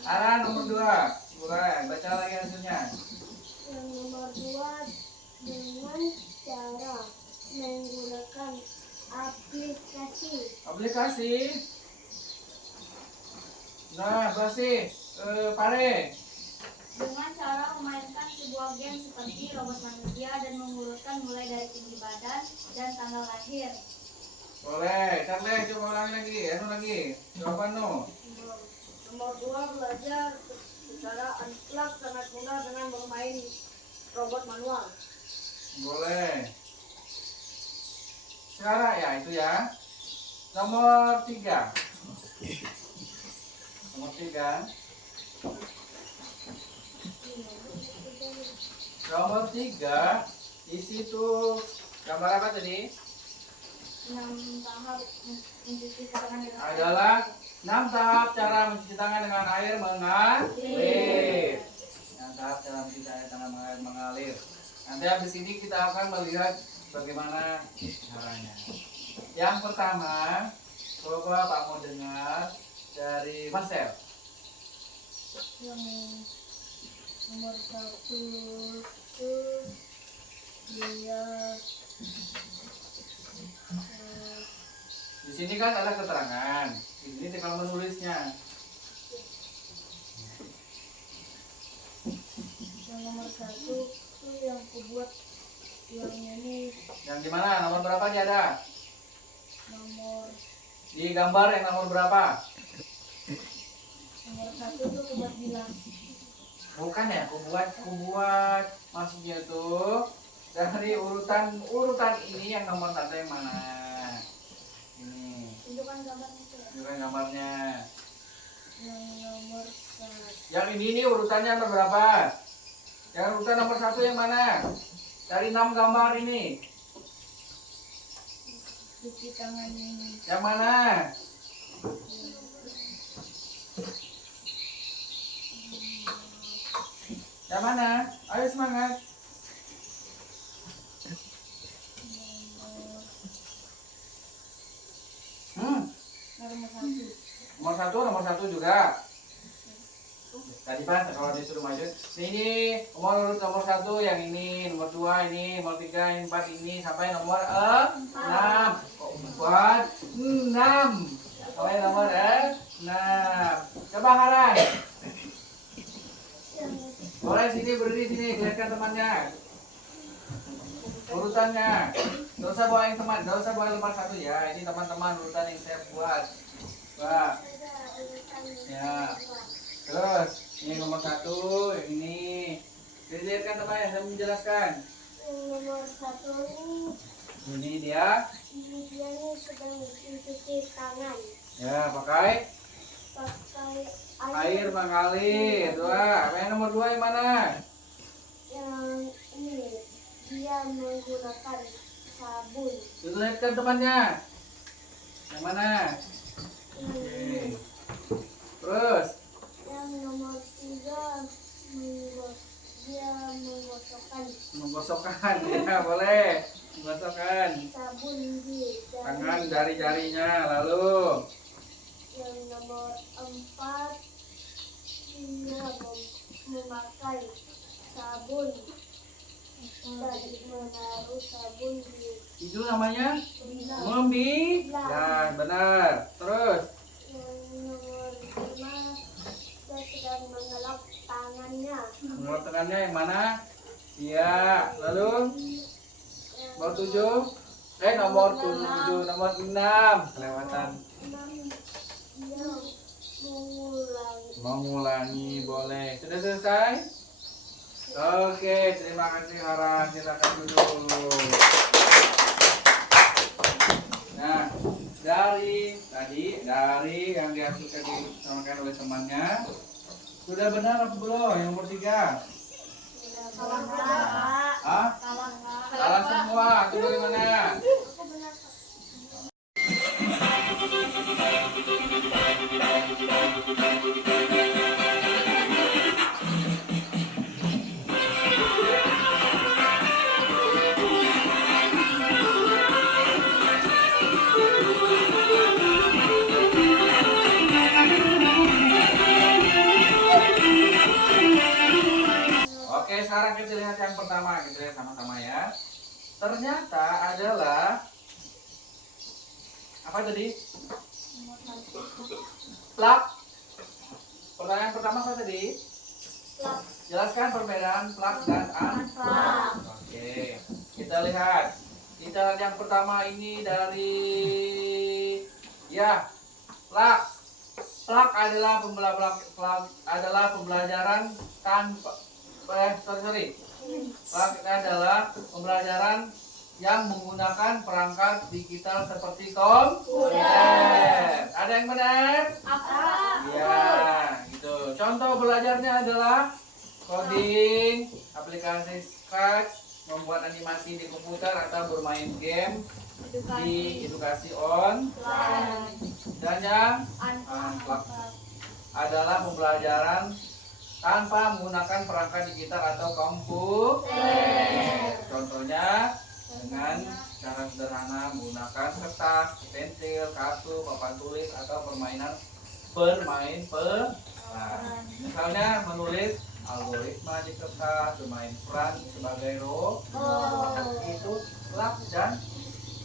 Haran nomor 2. Buruan, baca lagi hasilnya. Yang nomor 2, dengan cara menggunakan aplikasi. Nah, Basi, Pare. Dengan cara memainkan sebuah game seperti robot manusia dan mengurutkan mulai dari tinggi badan dan tanggal lahir. Boleh, Charles, coba ulangi lagi. Lagi. Jawaban no. Nomor 2, belajar secara unplug sangat mudah dengan bermain robot manual. Boleh. Sekarang ya itu ya. Nomor 3. Nomor 3. Nomor 3 di situ gambar apa tadi? 6 tahap mencuci tangan dengan Adalah 6 tahap cara mencuci tangan dengan air mengalir. 6 tahap cara mencuci tangan dengan air mengalir. Nanti habis ini kita akan melihat bagaimana caranya. Yang pertama, coba Pak mau dengar dari Marcel. Yang nomor 1 itu dia Di sini kan ada keterangan. Di sini tinggal menulisnya. yang nomor 1 itu yang kubuat yang ini Yang di mana? Nomor berapa aja ada? nomor Di gambar yang nomor berapa? nomor 1 itu kubuat bilang. Bukan ya, kubuat maksudnya tuh dari urutan ini yang nomor 1 yang mana? Ini. tunjukkan gambarnya itu ya. Ini gambarnya. Yang nomor 1 Yang ini urutannya nomor berapa? Yang urutan nomor 1 yang mana? Dari 6 gambar ini. cuci tangan ini. Yang mana? Yang mana? Ayo semangat. Nomor 1 juga. Tadi pas kalau disuruh maju. Ini nomor 1 yang ini, nomor 2 ini, nomor 3 ini, 4 ini sampai nomor 6. Kok 4? 6. Sampai nomor 6. Coba Haran. Boleh sini berdiri sini, lihatkan temannya. Urutannya. Gak usah bawa yang teman, gak usah bawa nomor 1 ya. Ini teman-teman urutan yang saya buat. Wah. Ya. Terus ini nomor 1, yang ini. Dilihatkan teman ya, saya menjelaskan. Yang nomor 1 Ini dia. ini sedang mencuci tangan Ya, pakai air mengalir. Yang nomor 2 yang mana? Yang ini dia menggunakan sabun. Dilihatkan temannya. Yang mana? Oke. Terus Yang nomor 3 dia menggosokkan. Ya, boleh. Menggosokkan sabun di tangan jari-jarinya. Lalu yang nomor 4 dia memakai sabun dan menaruh sabun di itu namanya bilah. membilas. Benar. Terus Yang nomor 5 dia sedang mengelap tangannya. nomor tengahnya yang mana? Iya. Lalu nomor 7. Nomor 7, nomor 6. Kelewatan. 6 dia mengulangi. Mengulangi boleh. Sudah selesai? Oke, terima kasih Hara. Silakan duduk. Nah, dari yang dia suka disamakan oleh temannya, sudah benar apa belum? Yang nomor 3. Salah Kak. Ah? Salah semua. Itu bagaimana? Aku benar Kak. Oke, sekarang kita lihat yang pertama. Kita lihat sama-sama ya. Ternyata adalah apa tadi? Plak. Pertanyaan pertama apa tadi? Plak. Jelaskan perbedaan plak dan unplak. Oke, kita lihat. Kita lihat yang pertama ini dari ya plak. Plak adalah pembelajaran tanpa sorry. Plak adalah pembelajaran yang menggunakan perangkat digital seperti komputer. Ada yang benar? Iya, gitu. Contoh belajarnya adalah coding, aplikasi Scratch, membuat animasi di komputer atau bermain game di edukasi online. Dan yang unplug adalah pembelajaran tanpa menggunakan perangkat digital atau komputer. Contohnya dengan cara sederhana menggunakan kertas, pensil, kartu, papan tulis atau bermain peran. Misalnya menulis algoritma di kertas, bermain peran sebagai robot. Itu plug dan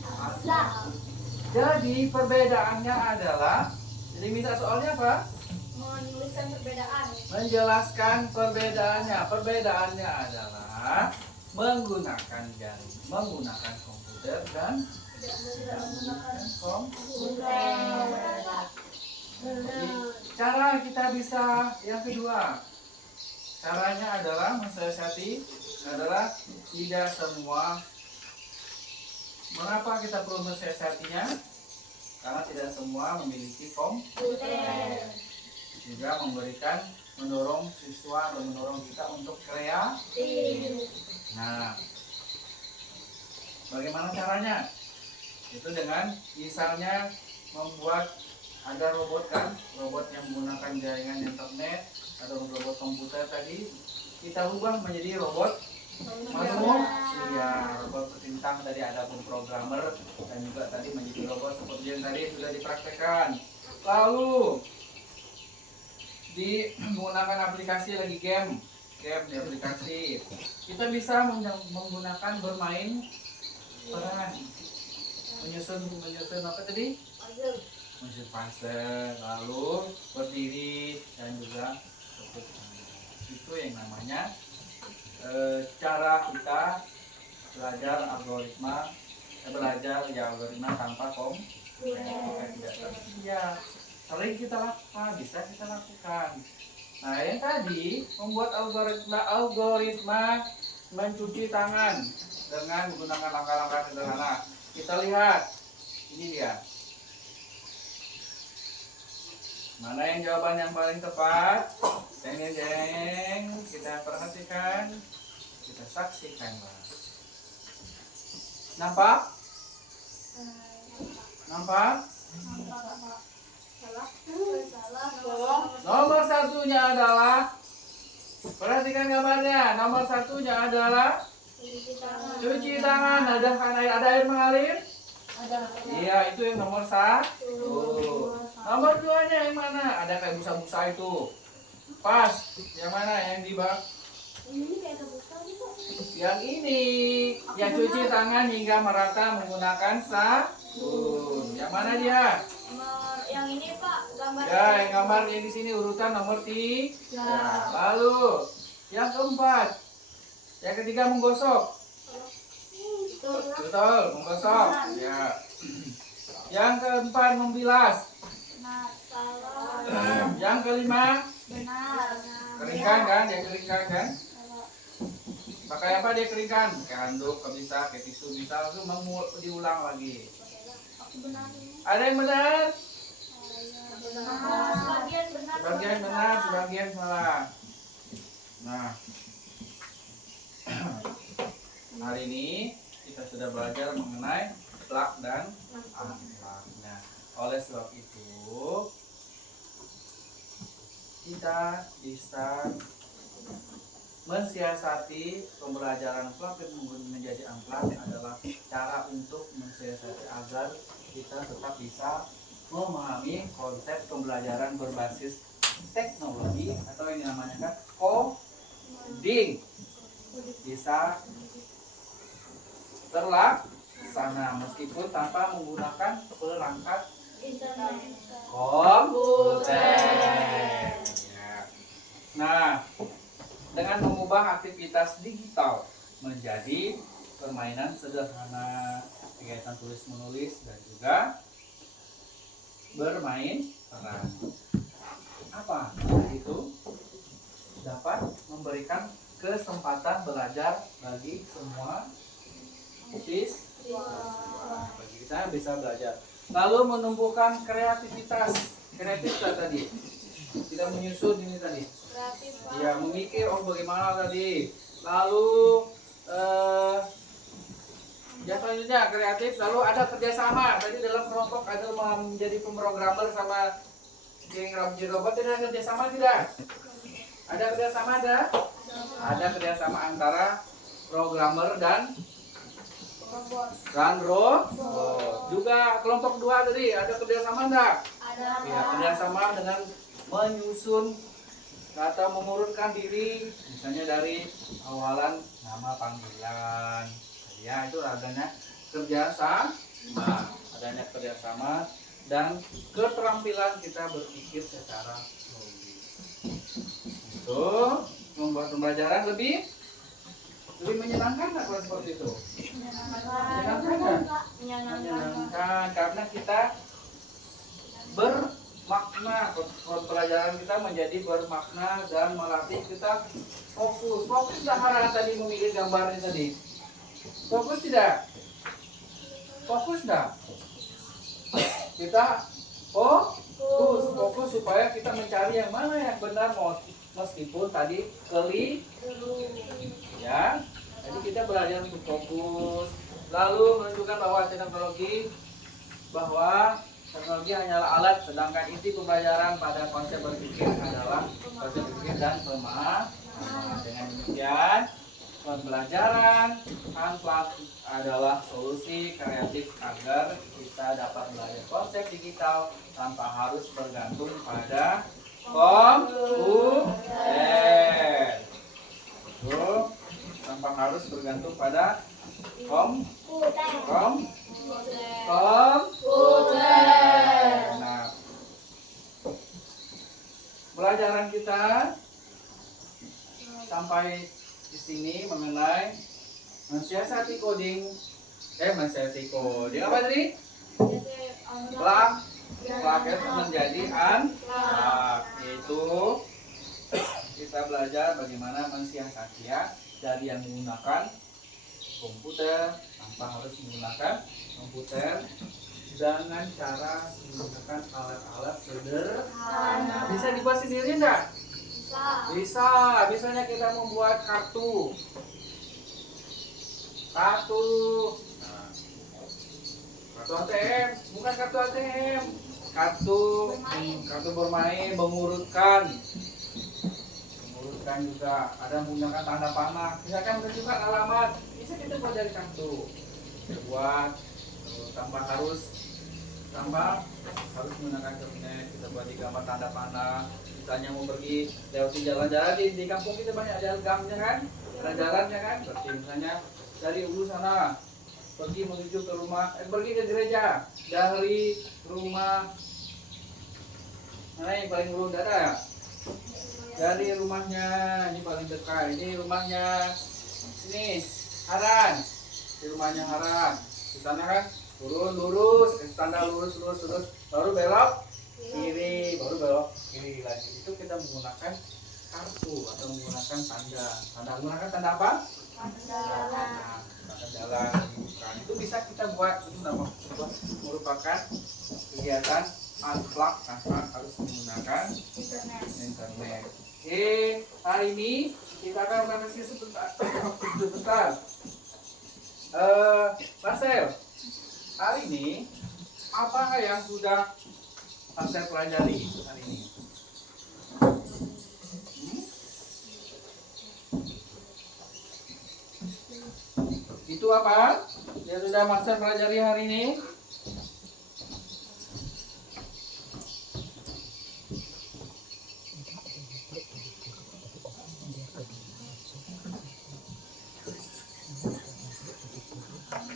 unplug. Jadi perbedaannya adalah, jadi minta soalnya apa? Menuliskan perbedaan. Menjelaskan perbedaannya. Perbedaannya adalah menggunakan jari, menggunakan komputer dan tidak menggunakan komputer. Cara kita bisa yang kedua, caranya adalah mensiasati adalah tidak semua. Mengapa kita perlu mensiasatinya? Karena tidak semua memiliki komputer. Juga mendorong siswa atau mendorong kita untuk kreatif. Nah, bagaimana caranya? Itu dengan misalnya membuat ada robot yang menggunakan jaringan internet atau robot komputer tadi, kita ubah menjadi robot manusia, robot bintang tadi ada pun programmer dan juga tadi menjadi robot seperti yang tadi sudah dipraktekkan. Lalu menggunakan aplikasi lagi game di aplikasi kita bisa menggunakan bermain peran, menyusun apa tadi? Menyusun puzzle, lalu berdiri dan juga itu yang namanya cara kita belajar algoritma tanpa komputer. Kita tidak tersedia sering kita lakukan, bisa kita lakukan. Nah, yang tadi membuat algoritma mencuci tangan dengan menggunakan langkah-langkah sederhana. Kita lihat, ini dia. Mana yang jawaban yang paling tepat? Jeng, kita perhatikan, kita saksikan. Nampak? Nampak? Nomor satunya adalah, perhatikan gambarnya. Nomor satunya adalah cuci tangan. Ada air mengalir? Iya, itu yang nomor 1. Nomor 2-nya yang mana? Ada kayak busa-busa itu. Pas. Yang mana? Yang di bawah? Yang ini. Yang cuci tangan hingga merata menggunakan sabun. Yang mana dia? Yang ini Pak, gambar. Ya, yang gambar yang di sini urutan nomor 3. Lalu yang keempat. Yang ketiga menggosok. Betul, menggosok. Ya. Yang keempat membilas. Yang kelima keringkan kan? Dia keringkan kan? Pakai apa dia keringkan? Pakai handuk, bisa, pakai tisu bisa, langsung diulang lagi. Ada yang benar? Sebagian benar, sebagian salah. Nah, hari ini kita sudah belajar mengenai plak dan unplak. Nah, oleh sebab itu kita bisa mensiasati pembelajaran plak dan menjadi unplak adalah cara untuk mensiasati agar kita tetap bisa memahami konsep pembelajaran berbasis teknologi atau yang namanya kan coding, bisa terlaksana meskipun tanpa menggunakan perangkat komputer. Nah, dengan mengubah aktivitas digital menjadi permainan sederhana, kegiatan tulis menulis dan juga bermain peran. Apa itu dapat memberikan kesempatan belajar bagi semua siswa. Bagi kita bisa belajar. Lalu menumbuhkan kreativitas. Kreatif tadi. Tidak menyusun ini tadi. Ya, memikir bagaimana tadi. Lalu ya selanjutnya kreatif, lalu ada kerjasama. Tadi dalam kelompok ada menjadi pemrogramer sama geng robot, tidak ada kerjasama tidak? Ada kerjasama ada? Ada kerjasama antara programmer dan robot. Juga kelompok 2 tadi ada kerjasama enggak? Ada. Ya, kerjasama dengan menyusun atau mengurutkan diri, misalnya dari awalan nama panggilan. Ya, itu adanya kerjasama dan keterampilan kita berpikir secara logis. Itu membuat pembelajaran lebih menyenangkan nggak kalau seperti itu? Menyenangkan karena kita bermakna, pembelajaran kita menjadi bermakna dan melatih kita fokus dah tadi memikir gambarnya tadi. Fokus tidak? Fokus enggak? Kita fokus supaya kita mencari yang mana yang benar meskipun tadi ya. Jadi kita belajar untuk fokus. Lalu menunjukkan bahwa teknologi hanyalah alat, sedangkan inti pembelajaran pada konsep berpikir adalah konsep berpikir dan pemahaman. Dengan demikian pembelajaran unplak adalah solusi kreatif agar kita dapat belajar konsep digital tanpa harus bergantung pada komputer. Tanpa harus bergantung pada komputer. Nah, pelajaran kita sampai di sini mengenai mensiasati coding. Mensiasati coding apa tadi? Plak plak menjadi unplug, yaitu kita belajar bagaimana mensiasati ya dari yang menggunakan komputer tanpa harus menggunakan komputer dengan cara menggunakan alat-alat sederhana. Bisa dibuat sendiri enggak? Bisa. Misalnya kita membuat kartu. Nah, kartu ATM, bukan kartu ATM. Kartu bermain, mengurutkan juga. Ada menggunakan tanda panah. Misalkan menunjukkan alamat, bisa kita buat dari kartu. Kita buat tanpa harus menggunakan internet. Kita buat di gambar tanda panah. Misalnya mau pergi lewati jalan-jalan di kampung kita banyak ada gangnya kan, ada jalannya kan. Seperti misalnya dari ulu sana pergi menuju ke rumah, pergi ke gereja dari rumah mana yang paling ulu ada ya? Dari rumahnya ini paling dekat, ini rumahnya ini Haran, di rumahnya Haran, di sana kan turun lurus, standar lurus, baru belok kiri, lagi. Itu kita menggunakan kartu atau menggunakan menggunakan tanda apa? Tanda jalan. Nah, itu bisa kita buat, itu merupakan kegiatan unplug tanpa harus menggunakan internet. Oke, hari ini kita akan merevisi sebentar. Marcel, hari ini apa yang sudah Marcel pelajari hari ini? Itu apa yang sudah Marcel pelajari hari ini?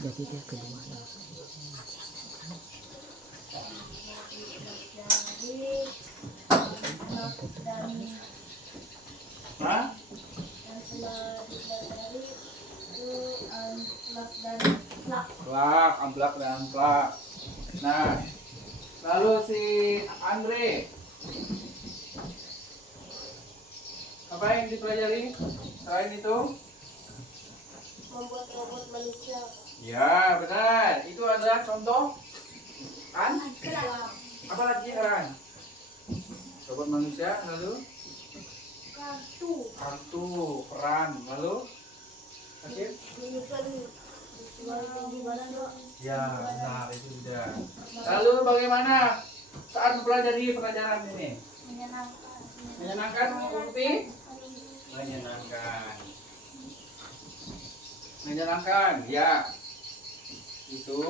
Jadi dia kedua. Hah? Plak, unplug dan unplug. Nah, lalu si Andre, apa yang dipelajari selain itu? Membuat robot manusia. Ya, benar. Itu adalah contoh kan? Apa lagi kan? Robot manusia, lalu kartu, peran, lalu oke? Ya, benar itu sudah. Lalu bagaimana saat mempelajari pelajaran ini? Menyenangkan, Upi? Menyenangkan, ya. Itu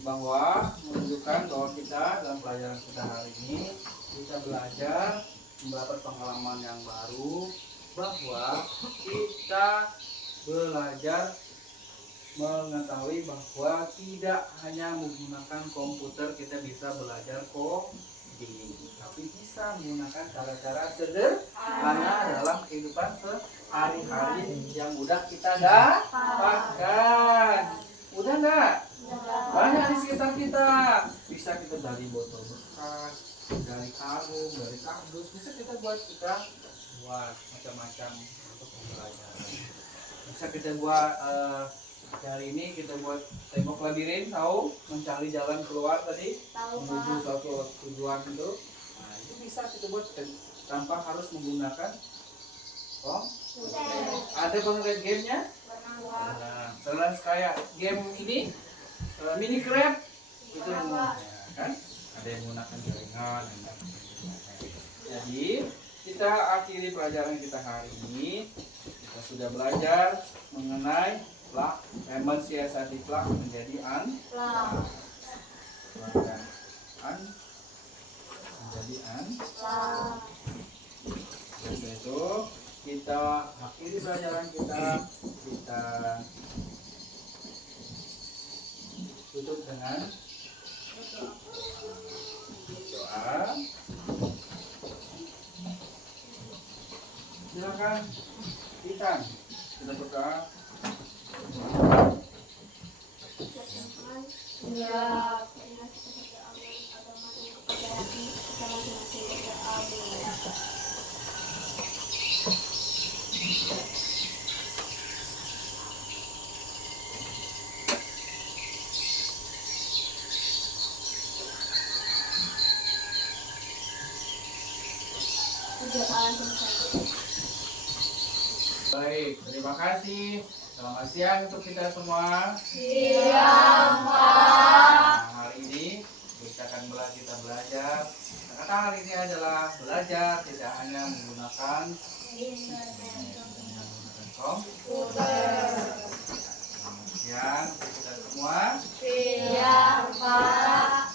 bahwa menunjukkan bahwa kita dalam pelajaran kita hari ini kita belajar mendapat pengalaman yang baru, bahwa kita belajar mengetahui bahwa tidak hanya menggunakan komputer kita bisa belajar coding, tapi bisa menggunakan cara-cara sederhana dalam kehidupan sehari-hari yang mudah kita dapatkan. Udah nggak? Banyak di sekitar kita. Bisa kita dari botol bekas, dari karung, dari kardus, bisa kita buat macam-macam untuk pembelajaran. Bisa kita buat hari ini kita buat tembok labirin, tahu mencari jalan keluar tadi menuju ke tujuan itu. Nah, itu bisa kita buat tanpa harus menggunakan ada konkret gamenya. Nah, selain kayak game ini mini crab itu kan ada yang menggunakan jaringan. Jadi kita akhiri pelajaran kita hari ini. Kita sudah belajar mengenai plug, mensiasati plug menjadi unplug. Setelah itu kita akhiri pelajaran kita tutup dengan doa. Silakan kita berdoa. Ya, Selesai. Baik, terima kasih. Selamat siang untuk kita semua. Siang, Pak. Nah, hari ini kita akan belajar. Kata hari ini adalah belajar tidak hanya menggunakan komputer. Selamat siang untuk kita semua. Siang, Pak.